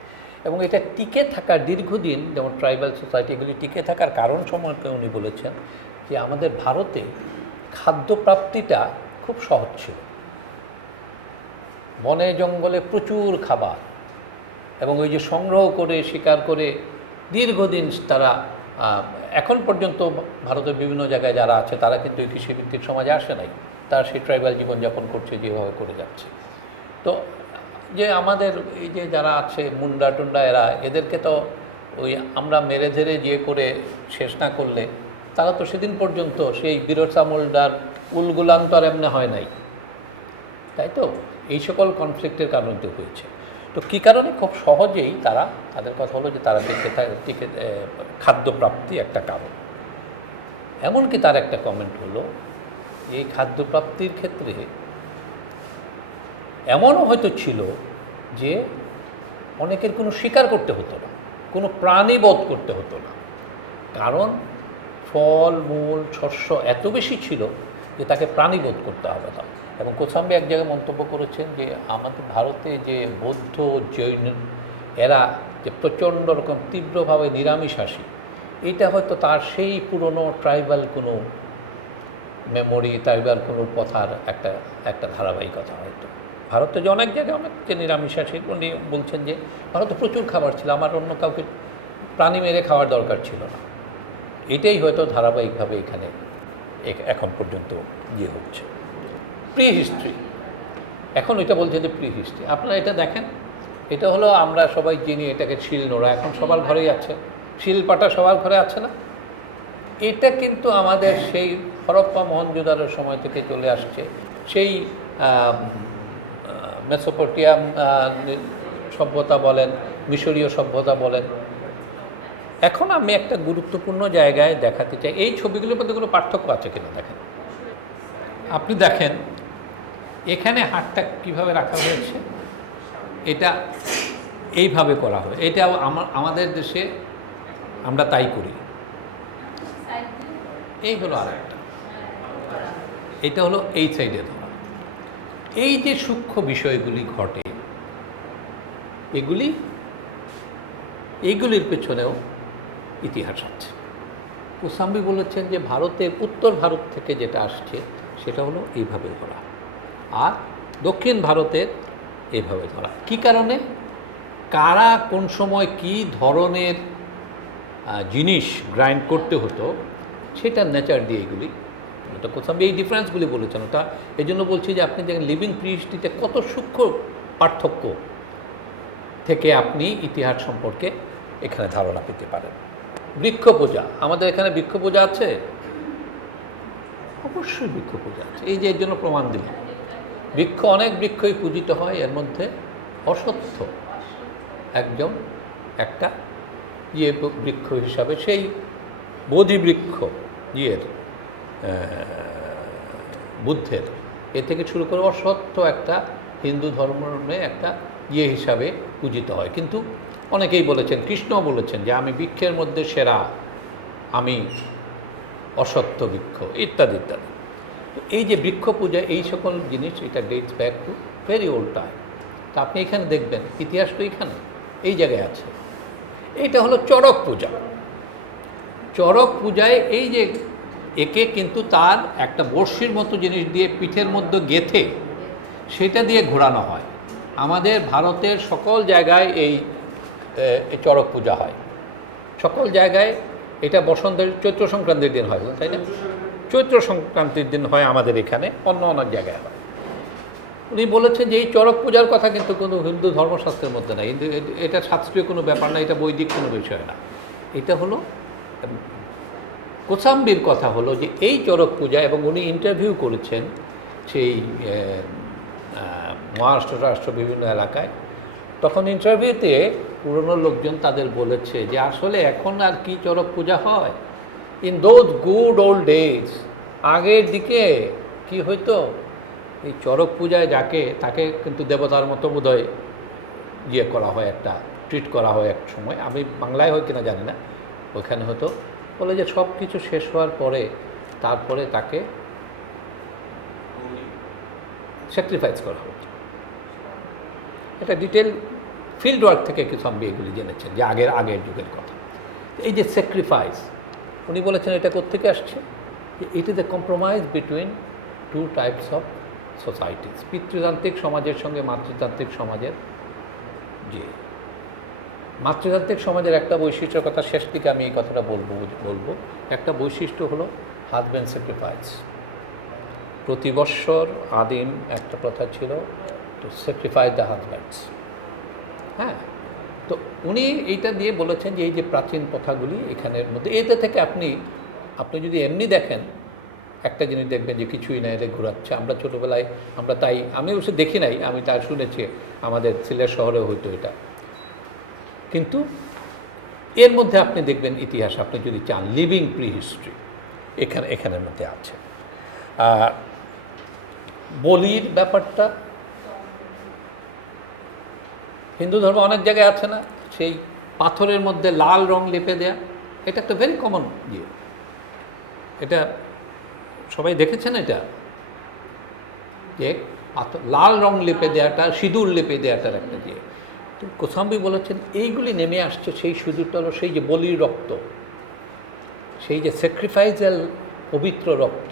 এবং এটা টিকে থাকার দীর্ঘদিন, যেমন ট্রাইবাল সোসাইটি, এগুলি টিকে থাকার কারণ সম্পর্কে উনি বলেছেন যে আমাদের ভারতে খাদ্যপ্রাপ্তিটা খুব সহজ ছিল। বনে জঙ্গলে প্রচুর খাবার, এবং ওই যে সংগ্রহ করে শিকার করে দীর্ঘদিন তারা, এখন পর্যন্ত ভারতের বিভিন্ন জায়গায় যারা আছে তারা কিন্তু এই কৃষিভিত্তিক সমাজে আসে নাই, তারা সেই ট্রাইবাল জীবনযাপন করছে যেভাবে করে যাচ্ছে। তো যে আমাদের এই যে যারা আছে মুন্ডা টুন্ডা, এদেরকে তো ওই আমরা মেরে ধরে যে করে শেষ না করলে, তারা তো সেদিন পর্যন্ত সেই বিরসা মুন্ডার উলগুলান তো আর এমনি হয় নাই, তাই তো? এই সকল কনফ্লিক্টের কারণে তো হয়েছে। তো কী কারণে? খুব সহজেই তাদের কথা হলো যে তারা টিকে খাদ্যপ্রাপ্তি একটা কারণ। এমনকি তার একটা কমেন্ট হলো, এই খাদ্যপ্রাপ্তির ক্ষেত্রে এমনও হয়তো ছিল যে অনেকের কোনো শিকার করতে হতো না, কোনো প্রাণী বধ করতে হতো না, কারণ ফল মূল শস্য এত বেশি ছিল যে তাকে প্রাণীবোধ করতে হবে না। এবং কোসাম্বি এক জায়গায় মন্তব্য করেছেন যে আমাদের ভারতে যে বৌদ্ধ জৈন, এরা যে প্রচণ্ড রকম তীব্রভাবে নিরামিষাশী, এটা হয়তো তার সেই পুরনো ট্রাইবাল কোনো মেমোরি, ট্রাইবাল কোনো কথার একটা ধারাবাহিকতা হয়তো। ভারতে যে অনেক জায়গায় অনেক যে নিরামিষাশী, উনি বলছেন যে ভারতে প্রচুর খাবার ছিল, আমার অন্য কাউকে প্রাণী মেরে খাওয়ার দরকার ছিল না। এটাই হয়তো ধারাবাহিকভাবে এখানে এখন পর্যন্ত ইয়ে হচ্ছে। প্রি হিস্ট্রি, এখন এটা বলছে যে প্রি হিস্ট্রি। আপনারা এটা দেখেন, এটা হলো আমরা সবাই চিনি এটাকে শিলনোড়া, এখন সবার ঘরেই আছে, শিলপাটা সবার ঘরে আছে না? এটা কিন্তু আমাদের সেই হরপ্পা মহেঞ্জোদারোর সময় থেকে চলে আসছে, সেই মেসোপটেমিয়াম সভ্যতা বলেন, মিশরীয় সভ্যতা বলেন। এখন আমি একটা গুরুত্বপূর্ণ জায়গায় দেখাতে চাই, এই ছবিগুলোর মধ্যে কোনো পার্থক্য আছে কিনা দেখেন। আপনি দেখেন এখানে হাতটা কীভাবে রাখা হয়েছে, এটা এইভাবে করা হয়। এটা আমাদের দেশে আমরা তাই করি। এই হলো আরেকটা, এটা হলো এই সাইডে ধরা। এই যে সূক্ষ্ম বিষয়গুলি ঘটে, এইগুলির পেছনেও ইতিহাস আছে। কোসাম্বী বলেছেন যে ভারতের উত্তর ভারত থেকে যেটা আসছে সেটা হলো এইভাবে ধরা, আর দক্ষিণ ভারতের এইভাবে ধরা। কী কারণে, কারা কোন সময় কী ধরনের জিনিস গ্রাইন্ড করতে হতো সেটার নেচার দিয়ে এগুলি, ওটা কোসাম্বী এই ডিফারেন্সগুলি বলেছেন। ওটা এই জন্য বলছি যে আপনি দেখেন লিভিং প্রি হিস্ট্রিতে কত সূক্ষ্ম পার্থক্য থেকে আপনি ইতিহাস সম্পর্কে এখানে ধারণা পেতে পারেন। বৃক্ষ পূজা, আমাদের এখানে বৃক্ষ পূজা আছে, অবশ্যই বৃক্ষ পূজা আছে। এই যে এর জন্য প্রমাণ দিলাম, বৃক্ষ, অনেক বৃক্ষই পূজিত হয়, এর মধ্যে অশ্বত্থ একজন একটা বৃক্ষ হিসাবে, সেই বোধি বৃক্ষ বুদ্ধের, এ থেকে শুরু করে অশ্বত্থ একটা হিন্দু ধর্মে একটা হিসাবে পূজিত হয়। কিন্তু অনেকেই বলেছেন, কৃষ্ণ বলেছেন যে আমি বৃক্ষের মধ্যে সেরা, আমি অশ্বত্থ বৃক্ষ, ইত্যাদি ইত্যাদি। তো এই যে বৃক্ষ পূজা, এই সকল জিনিস, এটা dates back to very old time. তা আপনি এখানে দেখবেন ইতিহাস তো এখানে এই জায়গায় আছে। এইটা হলো চড়ক পূজা। চড়ক পূজায় এই যে একে কিন্তু তার একটা বড়শির মতো জিনিস দিয়ে পিঠের মধ্যে গেঁথে সেটা দিয়ে ঘোরানো হয়। আমাদের ভারতের সকল জায়গায় এই চড়ক পূজা হয়, সকল জায়গায়। এটা বসন্তের চৈত্র সংক্রান্তির দিন হয়, তাই না? চৈত্র সংক্রান্তির দিন হয় আমাদের এখানে, অন্য অনেক জায়গায় হয়। উনি বলেছেন যে এই চড়ক পূজার কথা কিন্তু কোনো হিন্দু ধর্মশাস্ত্রের মধ্যে নাই, কিন্তু এটা শাস্ত্রীয় কোনো ব্যাপার না, এটা বৈদিক কোনো বিষয় না। এটা হলো কোসাম্বীর কথা হলো যে এই চড়ক পূজা, এবং উনি ইন্টারভিউ করেছেন সেই মহারাষ্ট্র বিভিন্ন এলাকায়। তখন ইন্টারভিউতে পুরনো লোকজন তাদের বলেছে যে আসলে এখন আর কি চড়ক পূজা হয়, in those good old days, আগের দিকে কি হইতো, এই চড়ক পূজায় তাকে কিন্তু দেবতার মতো বোধহয় করা হয়, একটা ট্রিট করা হয় এক সময়। আমি বাংলায় হয় কিনা জানি না, ওইখানে হতো বলে যে সব কিছু শেষ হওয়ার পরে তারপরে তাকে স্যাক্রিফাইস করা হতো। এটা ডিটেল ফিল্ড ওয়ার্ক থেকে কোসাম্বী এগুলি জেনেছেন যে আগের যুগের কথা। এই যে স্যাক্রিফাইস, উনি বলেছেন এটা কোত্থেকে আসছে, it is a compromise between two types of societies, পিতৃতান্ত্রিক সমাজের সঙ্গে মাতৃতান্ত্রিক সমাজের। যে মাতৃতান্ত্রিক সমাজের একটা বৈশিষ্ট্যের কথা শেষ দিকে আমি এই কথাটা বলবো। একটা বৈশিষ্ট্য হলো হাজব্যান্ড স্যাক্রিফাইস। প্রতি বৎসর আদিম একটা প্রথা ছিল টু স্যাক্রিফাইস দ্য হাজব্যান্ডস। হ্যাঁ, তো উনি এইটা দিয়ে বলেছেন যে এই যে প্রাচীন প্রথাগুলি এখানের মধ্যে, এতে থেকে আপনি যদি এমনি দেখেন একটা জিনিস দেখবেন যে কিছুই না, এদের ঘোরাচ্ছে। আমরা ছোটোবেলায় আমি অবশ্য দেখি নাই, আমি তা শুনেছি আমাদের সিলেট শহরে হইতো এটা। কিন্তু এর মধ্যে আপনি দেখবেন ইতিহাস, আপনি যদি চান লিভিং প্রি হিস্ট্রি এখানের মধ্যে আছে। বলির ব্যাপারটা হিন্দু ধর্ম অনেক জায়গায় আছে না, সেই পাথরের মধ্যে লাল রং লেপে দেয়া, এটা একটা ভেরি কমন এটা সবাই দেখেছেন। এটা যে লাল রং লেপে দেওয়াটা, সিঁদুর লেপে দেওয়াটার একটা তো কোসাম্বি বলেছেন এইগুলি নেমে আসছে সেই সুদূরটা হলো সেই যে বলির রক্ত, সেই যে স্যাক্রিফাইসাল পবিত্র রক্ত,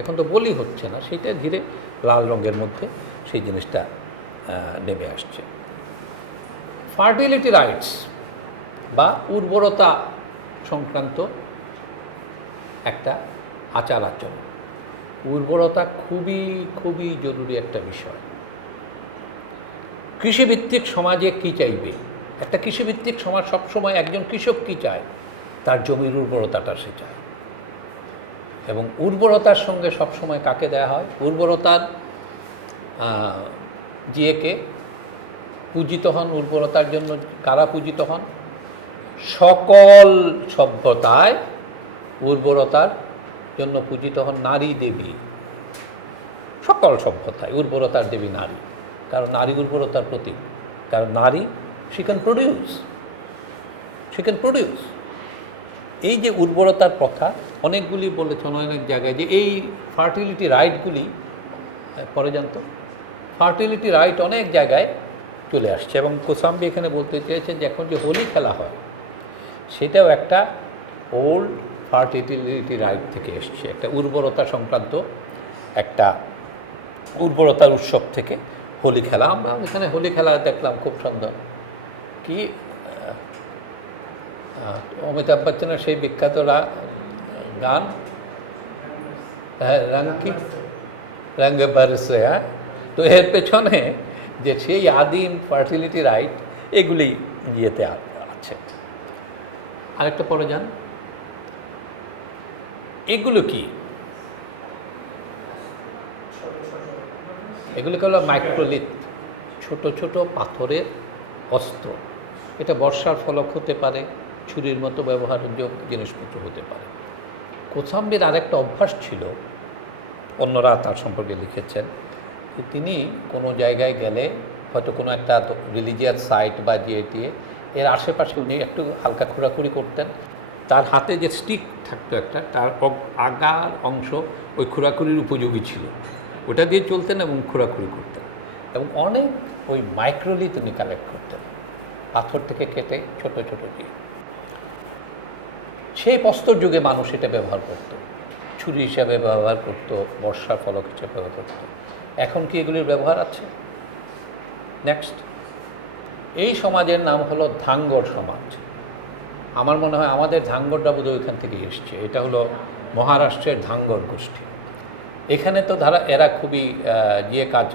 এখন তো বলি হচ্ছে না, সেইটা ধীরে লাল রঙের মধ্যে সেই জিনিসটা নেমে আসছে। ফার্টিলিটি রাইটস বা উর্বরতা সংক্রান্ত একটা আচার আচরণ। উর্বরতা খুবই খুবই জরুরি একটা বিষয়। কৃষিভিত্তিক সমাজে কি চাইবে? একটা কৃষিভিত্তিক সমাজ সবসময় একজন কৃষক কি চায়? তার জমির উর্বরতাটা সে চায়। এবং উর্বরতার সঙ্গে সবসময় কাকে দেয়া হয়? উর্বরতার কে পূজিত হন উর্বরতার জন্য? কারা পূজিত হন? সকল সভ্যতায় উর্বরতার জন্য পূজিত হন নারী দেবী। সকল সভ্যতায় উর্বরতার দেবী নারী, কারণ নারী উর্বরতার প্রতীক। কারণ নারী শি ক্যান প্রডিউস। এই যে উর্বরতার কথা অনেকগুলি বলেছেন অনেক জায়গায়, যে এই ফার্টিলিটি রাইটগুলি পরে জানতো, ফার্টিলিটি রাইট অনেক জায়গায় চলে আসছে। এবং কোসাম্বি এখানে বলতে চেয়েছেন যে এখন যে হোলি খেলা হয় সেটাও একটা ওল্ড ফার্টিলিটি রাইট থেকে এসছে, একটা উর্বরতা সংক্রান্ত একটা উর্বরতার উৎসব থেকে হোলি খেলা। আমরা এখানে হোলি খেলা দেখলাম, খুব সুন্দর। কি অমিতাভ বচ্চনের সেই বিখ্যাত গান, হ্যাঁ, রঙ বরসে। হ্যাঁ, তো এর পেছনে যে সেই আদিম ফার্টিলিটি রাইট এগুলি ইয়েতে আছে। আরেকটা পরে যান, এগুলো কি? এগুলোকে হলো মাইক্রোলিথ, ছোট ছোট পাথরের অস্ত্র। এটা বর্ষার ফলক হতে পারে, ছুরির মতো ব্যবহারযোগ্য জিনিসপত্র হতে পারে। কোসাম্বির আরেকটা অভ্যাস ছিল, অন্যরা তার সম্পর্কে লিখেছেন, যে তিনি কোনো জায়গায় গেলে, হয়তো কোনো একটা রিলিজিয়াস সাইট বা দিয়ে এর আশেপাশে উনি একটু হালকা খোঁড়াখুড়ি করতেন। তার হাতে যে স্টিক থাকতো একটা, তার আগার অংশ ওই খোঁড়াখুড়ির উপযোগী ছিল, ওটা দিয়ে চলতেন এবং খোঁড়াখুড়ি করতেন। এবং অনেক ওই মাইক্রোলিথ উনি কালেক্ট করতেন, পাথর থেকে কেটে ছোট ছোট দিয়ে। সেই প্রস্তর যুগে মানুষ এটা ব্যবহার করত, ছুরি হিসাবে ব্যবহার করত, বর্ষার ফলক হিসেবে ব্যবহার করত। এখন কি এগুলির ব্যবহার আছে? নেক্সট, এই সমাজের নাম হলো ধাঙ্গর সমাজ। আমার মনে হয় আমাদের ধাঙ্গরটা বোধহয় ওইখান থেকে এসছে। এটা হলো মহারাষ্ট্রের ধাঙ্গর গোষ্ঠী। এখানে তো এরা খুবই কাজ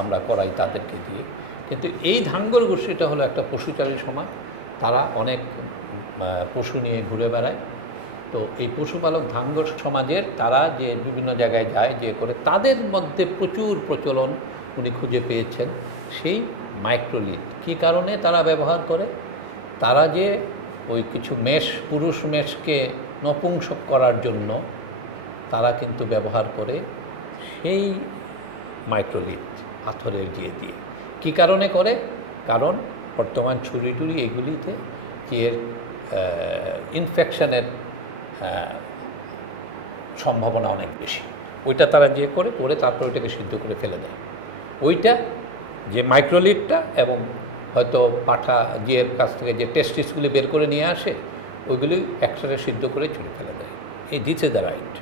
আমরা করাই তাদেরকে দিয়ে, কিন্তু এই ধাঙ্গর গোষ্ঠীটা হলো একটা পশুচারী সমাজ। তারা অনেক পশু নিয়ে ঘুরে বেড়ায়। তো এই পশুপালক ধাঙ্গর সমাজের তারা যে বিভিন্ন জায়গায় যায়, যে করে তাদের মধ্যে প্রচুর প্রচলন উনি খুঁজে পেয়েছেন সেই মাইক্রোলিথ। কী কারণে তারা ব্যবহার করে? তারা যে ওই কিছু পুরুষ মেষকে নপুংসক করার জন্য তারা কিন্তু ব্যবহার করে সেই মাইক্রোলিথ পাথরের দিয়ে। কী কারণে করে? কারণ বর্তমান ছুরি টুরি এগুলিতে যে ইনফেকশনের সম্ভাবনা অনেক বেশি। ওইটা তারা যে করে তারপর ওইটাকে সিদ্ধ করে ফেলে দেয়। ওইটা যে মাইক্রোলিথটা এবং হয়তো পাঠা জিয়ের কাছ থেকে যে টেস্টিসগুলি বের করে নিয়ে আসে, ওইগুলি একসাথে সিদ্ধ করে ছুঁড়ে ফেলে দেয়। এই দিস ইজ দ্য রাইট।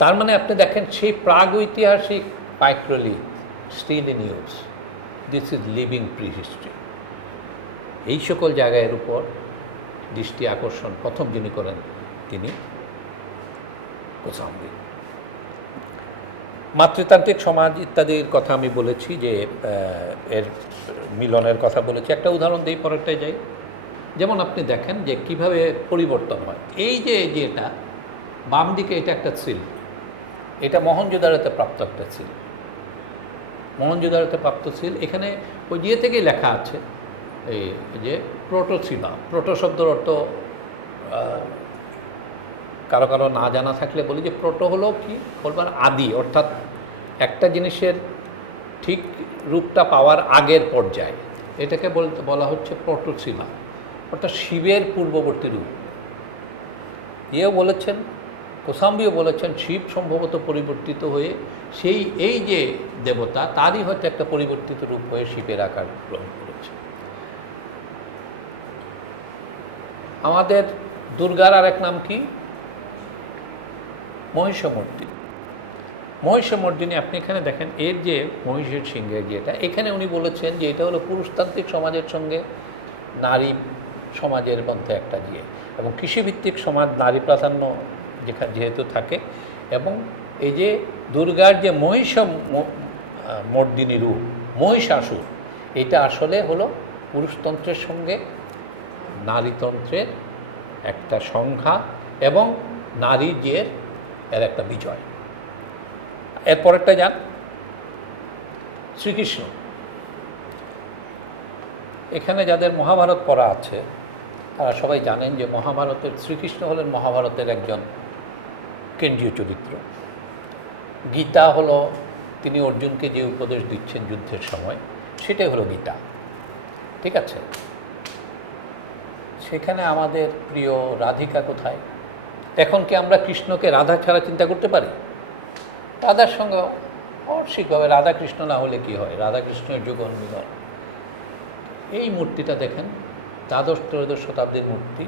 তার মানে আপনি দেখেন সেই প্রাগৈতিহাসিক microlith still in use. This is living prehistory. এই সকল জায়গার উপর দৃষ্টি আকর্ষণ প্রথম যিনি করেন তিনি কোসাম্বি। মাতৃতান্ত্রিক সমাজ ইত্যাদির কথা আমি বলেছি, যে এর মিলনের কথা বলেছি। একটা উদাহরণ দিই, পরেরটায় যাই। যেমন আপনি দেখেন যে কিভাবে পরিবর্তন হয়। এই যে এটা বাম দিকে, এটা একটা সিল, এটা মহেঞ্জোদারোতে প্রাপ্ত একটা সিল। মহেঞ্জোদারোতে প্রাপ্ত সিল। এখানে ওই থেকেই লেখা আছে এই যে প্রোটোসিবা। প্রোটো শব্দের অর্থ কারো কারো না জানা থাকলে বলি যে প্রোটো হলো কি বলবার আদি, অর্থাৎ একটা জিনিসের ঠিক রূপটা পাওয়ার আগের পর্যায়ে, এটাকে বলা হচ্ছে প্রোটোসিবা, অর্থাৎ শিবের পূর্ববর্তী রূপ। এও বলেছেন, কোসাম্বিও বলেছেন, শিব সম্ভবত পরিবর্তিত হয়ে এই যে দেবতা তারই হয়তো একটা পরিবর্তিত রূপ হয়ে শিবের আকার গ্রহণ করেছে। আমাদের দুর্গার আর এক নাম কি? মহিষমর্দিনী। মহিষমর্দিনী আপনি এখানে দেখেন, এর যে মহিষের সিংহের যেটা, এখানে উনি বলেছেন যে এটা হলো পুরুষতান্ত্রিক সমাজের সঙ্গে নারী সমাজের মধ্যে একটা এবং কৃষিভিত্তিক সমাজ, নারী প্রাধান্য যেহেতু থাকে, এবং এই যে দুর্গার যে মর্দিনী রূপ, মহিষাসুর, এটা আসলে হলো পুরুষতন্ত্রের সঙ্গে নারীতন্ত্রের একটা সংখ্যা এবং নারী যে এর একটা বিজয়। এরপরেরটা যান, শ্রীকৃষ্ণ। এখানে যাদের মহাভারত পড়া আছে তারা সবাই জানেন যে মহাভারতের শ্রীকৃষ্ণ হলেন মহাভারতের একজন কেন্দ্রীয় চরিত্র। গীতা হলো তিনি অর্জুনকে যে উপদেশ দিচ্ছেন যুদ্ধের সময়, সেটাই হলো গীতা, ঠিক আছে? সেখানে আমাদের প্রিয় রাধিকা কোথায়? এখন কি আমরা কৃষ্ণকে রাধা ছাড়া চিন্তা করতে পারি? রাধার সঙ্গে অবশ্যইভাবে রাধা কৃষ্ণ না হলে কি হয়? রাধা কৃষ্ণের যুগল মিলন। এই মূর্তিটা দেখেন, দ্বাদশ-ত্রয়োদশ শতাব্দীর মূর্তি।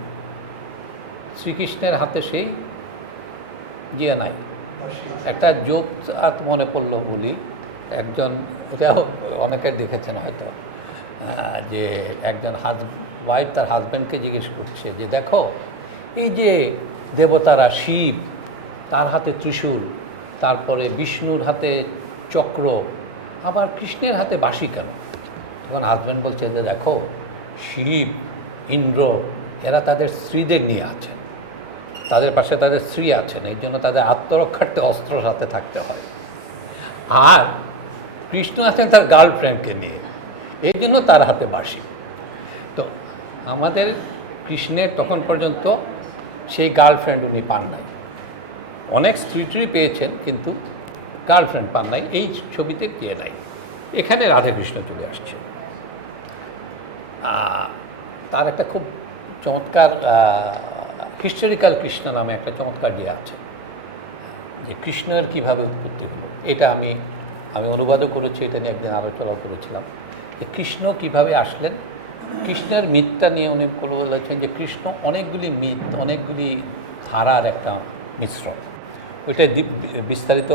শ্রীকৃষ্ণের হাতে সেই জিয়া নাই। একটা যোগ মনে পড়লো বলি, একজন, এটা অনেকে দেখেছেন হয়তো, যে একজন ওয়াইফ তার হাজব্যান্ডকে জিজ্ঞেস করছে যে দেখো, এই যে দেবতারা, শিব তার হাতে ত্রিশূল, তারপরে বিষ্ণুর হাতে চক্র, আবার কৃষ্ণের হাতে বাঁশি কেন? তখন হাজব্যান্ড বলছে যে দেখো, শিব, ইন্দ্র এরা তাদের স্ত্রীদের নিয়ে আছেন, তাদের পাশে তাদের স্ত্রী আছেন, এই জন্য তাদের আত্মরক্ষার্থে অস্ত্র সাথে থাকতে হয়। আর কৃষ্ণ আছেন তার গার্লফ্রেন্ডকে নিয়ে, এই জন্য তার হাতে বাঁশি। তো আমাদের কৃষ্ণের তখন পর্যন্ত সেই গার্লফ্রেন্ড উনি পান নাই। অনেক স্ত্রী পেয়েছেন কিন্তু গার্লফ্রেন্ড পান নাই, এই ছবিতে গিয়ে নাই। এখানে রাধাকৃষ্ণ চলে আসছে। তার একটা খুব চমৎকার হিস্টোরিক্যাল কৃষ্ণ নামে একটা চমৎকার আছে, যে কৃষ্ণের কীভাবে উৎপত্তি হলো। এটা আমি অনুবাদও করেছি, এটা নিয়ে একদিন আলোচনা করেছিলাম যে কৃষ্ণ কিভাবে আসলেন। কৃষ্ণের মিথটা নিয়ে উনি বলেছেন যে কৃষ্ণ অনেকগুলি মিথ, অনেকগুলি ধারার একটা মিশ্রণ। ওইটা বিস্তারিত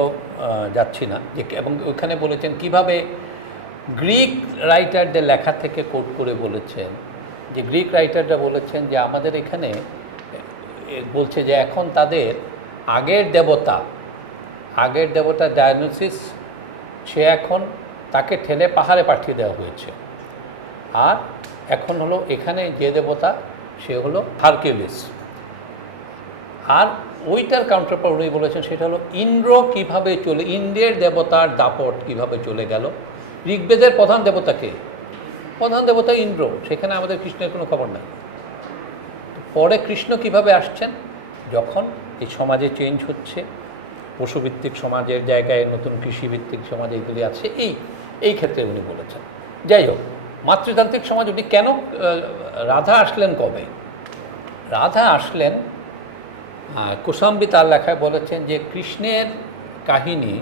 যাচ্ছি না, যে এবং ওইখানে বলেছেন কিভাবে গ্রিক রাইটারদের লেখা থেকে কোট করে বলেছেন, যে গ্রিক রাইটাররা বলেছেন যে আমাদের এখানে বলছে যে এখন তাদের আগের দেবতা ডায়োনিসিস, সে এখন তাকে ঠেলে পাহাড়ে পাঠিয়ে দেওয়া হয়েছে। আর এখন হলো এখানে যে দেবতা সে হলো হারকিউলিস। আর ওইটার কাউন্টারপার্ট উনি বলেছেন সেটা হলো ইন্দ্র কীভাবে ইন্দ্রের দেবতার দাপট কীভাবে চলে গেল। ঋগ্বেদের প্রধান দেবতাকে, প্রধান দেবতা ইন্দ্র, সেখানে আমাদের কৃষ্ণের কোনো খবর নাই। পরে কৃষ্ণ কিভাবে আসছেন, যখন এই সমাজে চেঞ্জ হচ্ছে, পশুভিত্তিক সমাজের জায়গায় নতুন কৃষিভিত্তিক সমাজ এইগুলি আছে, এই ক্ষেত্রে উনি বলেছেন। যাই হোক, মাতৃতান্ত্রিক সমাজ উনি কেন, রাধা আসলেন কবে? রাধা আসলেন, কোসাম্বী তার লেখায় বলেছেন যে কৃষ্ণের কাহিনী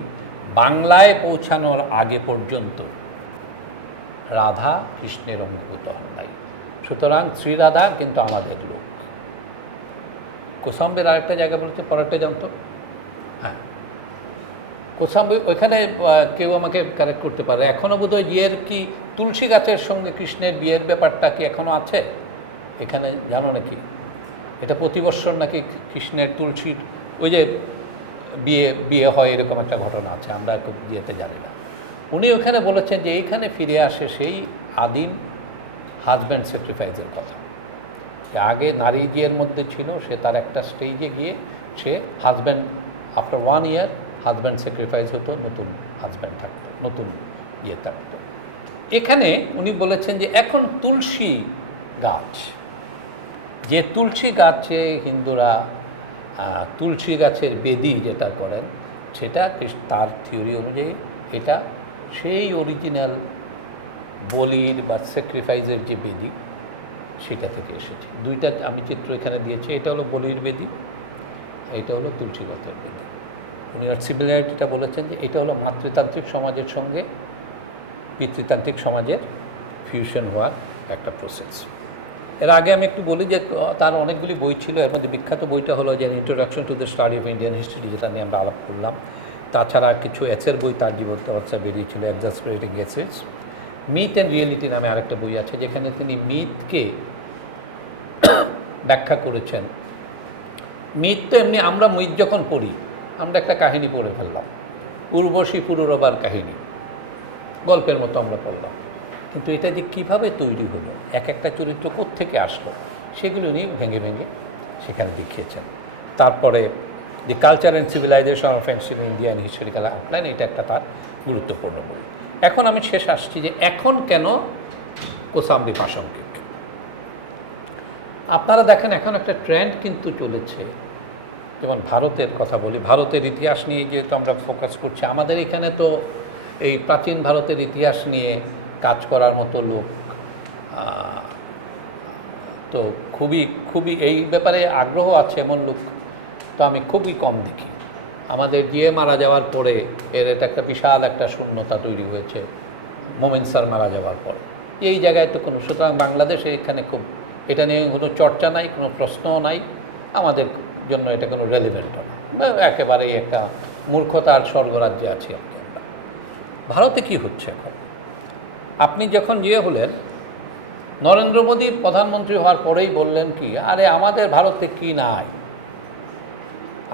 বাংলায় পৌঁছানোর আগে পর্যন্ত রাধা কৃষ্ণের অঙ্গীভূত হন নাই, সুতরাং শ্রীরাধা কিন্তু আমাদের লোক। কোসাম্বীর আরেকটা জায়গা বলছে, পরেরটা জানতো, হ্যাঁ কোসাম্বী, ওইখানে কেউ আমাকে কারেক্ট করতে পারে, এখনও বোধহয় বিয়ের কি তুলসী গাছের সঙ্গে কৃষ্ণের বিয়ের ব্যাপারটা কি এখনও আছে এখানে, জানো নাকি? এটা প্রতি বৎসর নাকি কৃষ্ণের তুলসীর ওই যে বিয়ে হয়, এরকম একটা ঘটনা আছে, আমরা খুব বিয়েতে জানি না। উনি ওখানে বলেছেন যে এইখানে ফিরে আসে সেই আদিম হাজব্যান্ড স্যাক্রিফাইসের কথা, যে আগে নারী বিয়ের মধ্যে ছিল, সে তার একটা স্টেজে গিয়ে সে হাজব্যান্ড, আফটার 1 ইয়ার হাজব্যান্ড স্যাক্রিফাইস হতো, নতুন হাজব্যান্ড থাকতো, নতুন ইয়ে থাকতো। এখানে উনি বলেছেন যে এখন তুলসী গাছ, যে তুলসী গাছে হিন্দুরা তুলসী গাছের বেদি যেটা করেন, সেটা তার থিওরি অনুযায়ী এটা সেই অরিজিনাল বলির বা স্যাক্রিফাইসের যে বেদি সেটা থেকে এসেছে। দুইটা আমি চিত্র এখানে দিয়েছি, এটা হলো বলির বেদি, এটা হলো তুলসী গাছের বেদি। উনি আর সিমিলারিটিটা বলেছেন যে এটা হলো মাতৃতান্ত্রিক সমাজের সঙ্গে পিতৃতান্ত্রিক সমাজের ফিউশন হওয়ার একটা প্রসেস। এর আগে আমি একটু বলি যে তার অনেকগুলি বই ছিল, এর মধ্যে বিখ্যাত বইটা হলো যে introduction to the study of Indian history, যেটা নিয়ে আমরা আলাপ করলাম। তাছাড়া কিছু এসের বই তার জীবদ্দশা বেরিয়েছিল, এক্সাসপারেটিং এসেস। মিথ অ্যান্ড রিয়েলিটি নামে আরেকটা বই আছে, যেখানে তিনি মিথকে ব্যাখ্যা করেছেন। মিথ তো এমনি আমরা মিথ যখন পড়ি, আমরা একটা কাহিনী পড়ে ফেললাম, উর্বশী পুরুরবার কাহিনী, গল্পের মতো আমরা পড়লাম। কিন্তু এটা যে কীভাবে তৈরি হলো, এক একটা চরিত্র কোত্থেকে আসলো, সেগুলো নিয়ে ভেঙে ভেঙে সেখানে দেখিয়েছেন। তারপরে the culture and civilization of ancient Indian historical outline, এটা একটা তার গুরুত্বপূর্ণ বই। এখন আমি শেষ আসছি যে এখন কেন কোসাম্বি প্রাসঙ্গিক। আপনারা দেখেন এখন একটা ট্রেন্ড কিন্তু চলেছে, যেমন ভারতের কথা বলি, ভারতের ইতিহাস নিয়ে যেহেতু আমরা ফোকাস করছি, আমাদের এখানে তো এই প্রাচীন ভারতের ইতিহাস নিয়ে কাজ করার মতো লোক তো খুবই এই ব্যাপারে আগ্রহ আছে এমন লোক তো আমি খুবই কম দেখি। আমাদের দিয়ে মারা যাওয়ার পরে এর এটা একটা বিশাল একটা শূন্যতা তৈরি হয়েছে মোমেন স্যার মারা যাওয়ার পর। এই জায়গায় তো কোনো, সুতরাং বাংলাদেশে এখানে খুব এটা নিয়ে কোনো চর্চা নাই, কোনো প্রশ্নও নাই, আমাদের জন্য এটা কোনো রেলিভেন্টও না, একেবারেই একটা মূর্খতার স্বর্গরাজ্যে আছি আমরা। ভারতে কি হচ্ছে এখন? আপনি যখন হলেন, নরেন্দ্র মোদী প্রধানমন্ত্রী হওয়ার পরেই বললেন কি, আরে আমাদের ভারতে কি নাই,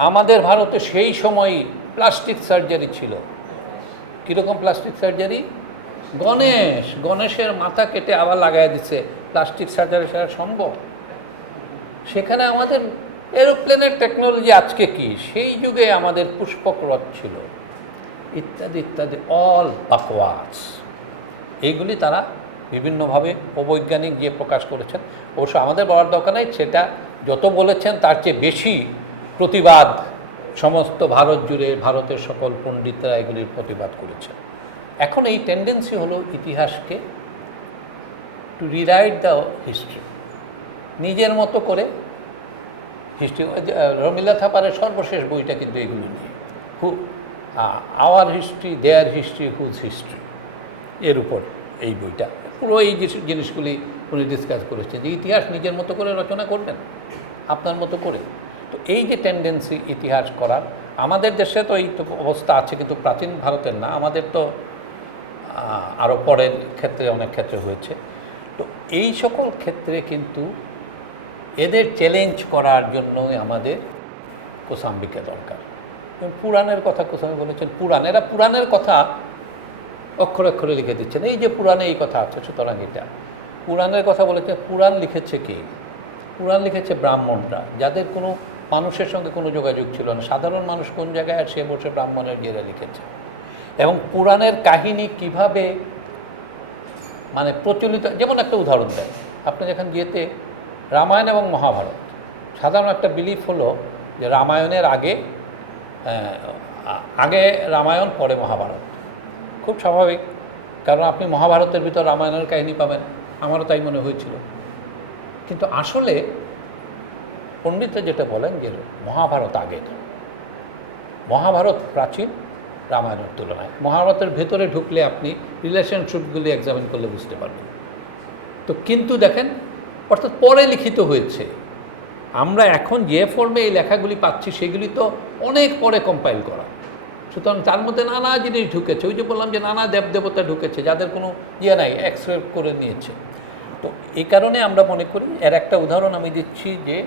আমাদের ভারতে সেই সময়ই প্লাস্টিক সার্জারি ছিল। কীরকম প্লাস্টিক সার্জারি? গণেশের মাথা কেটে আবার লাগাই দিচ্ছে, প্লাস্টিক সার্জারি সেটা সম্ভব? সেখানে আমাদের এরোপ্লেনের টেকনোলজি আজকে কি, সেই যুগে আমাদের পুষ্পক রথ ছিল, ইত্যাদি ইত্যাদি, অল বাকওয়াস। এইগুলি তারা বিভিন্নভাবে অবৈজ্ঞানিক যে প্রকাশ করেছেন। অবশ্য আমাদের বলার দরকার নেই, সেটা যত বলেছেন তার চেয়ে বেশি প্রতিবাদ সমস্ত ভারত জুড়ে ভারতের সকল পণ্ডিতরা এগুলির প্রতিবাদ করেছেন। এখন এই টেন্ডেন্সি হলো ইতিহাসকে টু রিরাইট দ্য হিস্ট্রি, নিজের মতো করে হিস্ট্রি। রমিলা থাপারের সর্বশেষ বইটা কিন্তু এগুলো নিয়ে, our history, their history, whose history, এর উপর এই বইটা। পুরো এই জিনিসগুলি উনি ডিসকাস করেছেন, যে ইতিহাস নিজের মতো করে রচনা করবেন, আপনার মতো করে। তো এই যে টেন্ডেন্সি ইতিহাস করার, আমাদের দেশে তো এই তো অবস্থা আছে, কিন্তু প্রাচীন ভারতের না, আমাদের তো আরও পরের ক্ষেত্রে অনেক ক্ষেত্রে হয়েছে। তো এই সকল ক্ষেত্রে কিন্তু এদের চ্যালেঞ্জ করার জন্যই আমাদের কোসাম্বিকে দরকার। পুরাণের কথা কোসাম্বি বলেছেন, এরা পুরাণের কথা অক্ষরে অক্ষরে লিখে দিচ্ছেন, এই যে পুরাণে এই কথা আছে, সুতরাং এটা পুরাণের কথা বলেছে। পুরাণ লিখেছে কে? পুরাণ লিখেছে ব্রাহ্মণরা, যাদের কোনো মানুষের সঙ্গে কোনো যোগাযোগ ছিল না। সাধারণ মানুষ কোন জায়গায় আর সে বসে ব্রাহ্মণের গিয়ে লিখেছে। এবং পুরাণের কাহিনী কিভাবে মানে প্রচলিত, যেমন একটা উদাহরণ দেয়, আপনি যখন গিয়েতে রামায়ণ এবং মহাভারত, সাধারণ একটা বিলিফ হলো যে রামায়ণের আগে রামায়ণ পরে মহাভারত। খুব স্বাভাবিক, কারণ আপনি মহাভারতের ভিতর রামায়ণের কাহিনী পাবেন, আমারও তাই মনে হয়েছিল। কিন্তু আসলে পণ্ডিতরা যেটা বলেন যে মহাভারত আগে, মহাভারত প্রাচীন রামায়ণের তুলনায়। মহাভারতের ভেতরে ঢুকলে আপনি রিলেশনশিপগুলি এক্সামিন করলে বুঝতে পারবেন। তো কিন্তু দেখেন, অর্থাৎ পরে লিখিত হয়েছে, আমরা এখন যে ফর্মে এই লেখাগুলি পাচ্ছি সেগুলি তো অনেক পরে কম্পাইল করা। সুতরাং তার মধ্যে নানা জিনিস ঢুকেছে, ওই যে বললাম যে নানা দেবদেবতা ঢুকেছে, যাদের কোনো নাই, অ্যাকসেপ্ট করে নিয়েছে। তো এই কারণে আমরা মনে করি, এর একটা উদাহরণ আমি দিচ্ছি, যে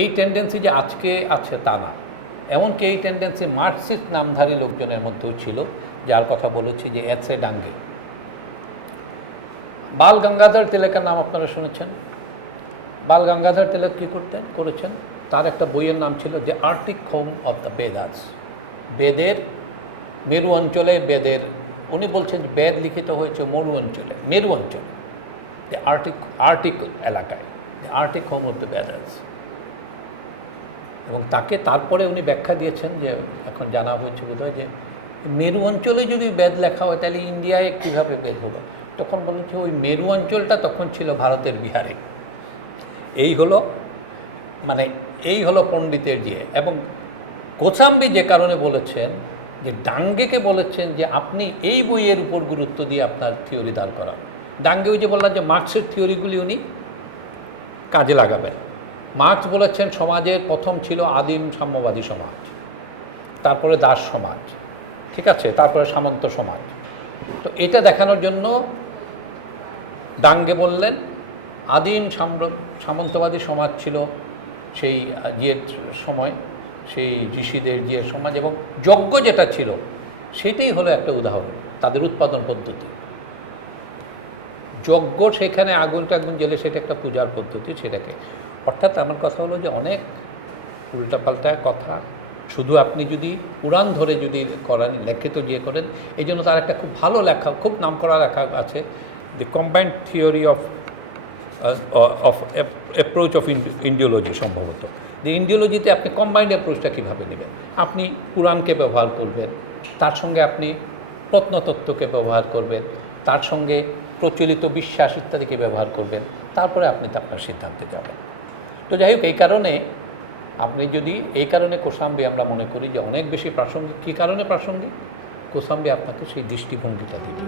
এই টেন্ডেন্সি যে আজকে আছে তা না, এমনকি এই টেন্ডেন্সি মার্কসিস্ট নামধারী লোকজনের মধ্যেও ছিল, যার কথা বলেছি যে এসে ডাঙ্গে। বাল গঙ্গাধর তিলকের নাম আপনারা শুনেছেন। বাল গঙ্গাধর তিলক কী করেছেন? তার একটা বইয়ের নাম ছিল the Arctic home of the Vedas. বেদের মেরু অঞ্চলে বেদের, উনি বলছেন যে বেদ লিখিত হয়েছে মেরু অঞ্চলে, দ্য আর্টিক এলাকায়, the Arctic home of the Vedas. এবং তাকে তারপরে উনি ব্যাখ্যা দিয়েছেন, যে এখন জানা হয়েছে বোধহয়, যে মেরু অঞ্চলে যদি বেদ লেখা হয় তাহলে ইন্ডিয়ায় কীভাবে বেদ হলো? তখন বলেছে ওই মেরু অঞ্চলটা তখন ছিল ভারতের বিহারে। এই হলো পণ্ডিতের দিয়ে। এবং কোসাম্বি যে কারণে বলেছেন, যে ডাঙ্গেকে বলেছেন যে আপনি এই বইয়ের উপর গুরুত্ব দিয়ে আপনার থিওরি দাঁড় করান। ডাঙ্গে ওই যে বললাম যে মার্কসের থিওরিগুলি উনি কাজে লাগাবেন। মার্কস বলেছেন সমাজের প্রথম ছিল আদিম সাম্যবাদী সমাজ, তারপরে দাস সমাজ, ঠিক আছে, তারপরে সামন্ত সমাজ। তো এটা দেখানোর জন্য ডাঙ্গে বললেন আদিম সামন্তবাদী সমাজ ছিল সেই ইয়ের সময়, সেই ঋষিদের যে সমাজ, এবং যজ্ঞ যেটা ছিল সেটাই হলো একটা উদাহরণ, তাদের উৎপাদন পদ্ধতি। যজ্ঞ, সেখানে আগুন টাগুন জেলে সেটা একটা পূজার পদ্ধতি, সেটাকে, অর্থাৎ আমার কথা হলো যে অনেক উল্টাপাল্টা কথা, শুধু আপনি যদি পুরাণ ধরে যদি করেন, লেখিত যে করেন, এই জন্য তার একটা খুব ভালো লেখা, খুব নামকরা লেখা আছে, the combined theory of approach of Indology, সম্ভবত। যে ইন্ডিওলজিতে আপনি কম্বাইন্ড অ্যাপ্রোচটা কীভাবে নেবেন, আপনি পুরাণকে ব্যবহার করবেন, তার সঙ্গে আপনি প্রত্নতত্ত্বকে ব্যবহার করবেন, তার সঙ্গে প্রচলিত বিশ্বাস ইত্যাদিকে ব্যবহার করবেন, তারপরে আপনি আপনার সিদ্ধান্তে যাবেন। তো যাই হোক, এই কারণে আপনি যদি, এই কারণে কোসাম্বী আমরা মনে করি যে অনেক বেশি প্রাসঙ্গিক। কী কারণে প্রাসঙ্গিক? কোসাম্বী আপনাকে সেই দৃষ্টিভঙ্গিটা দিবে।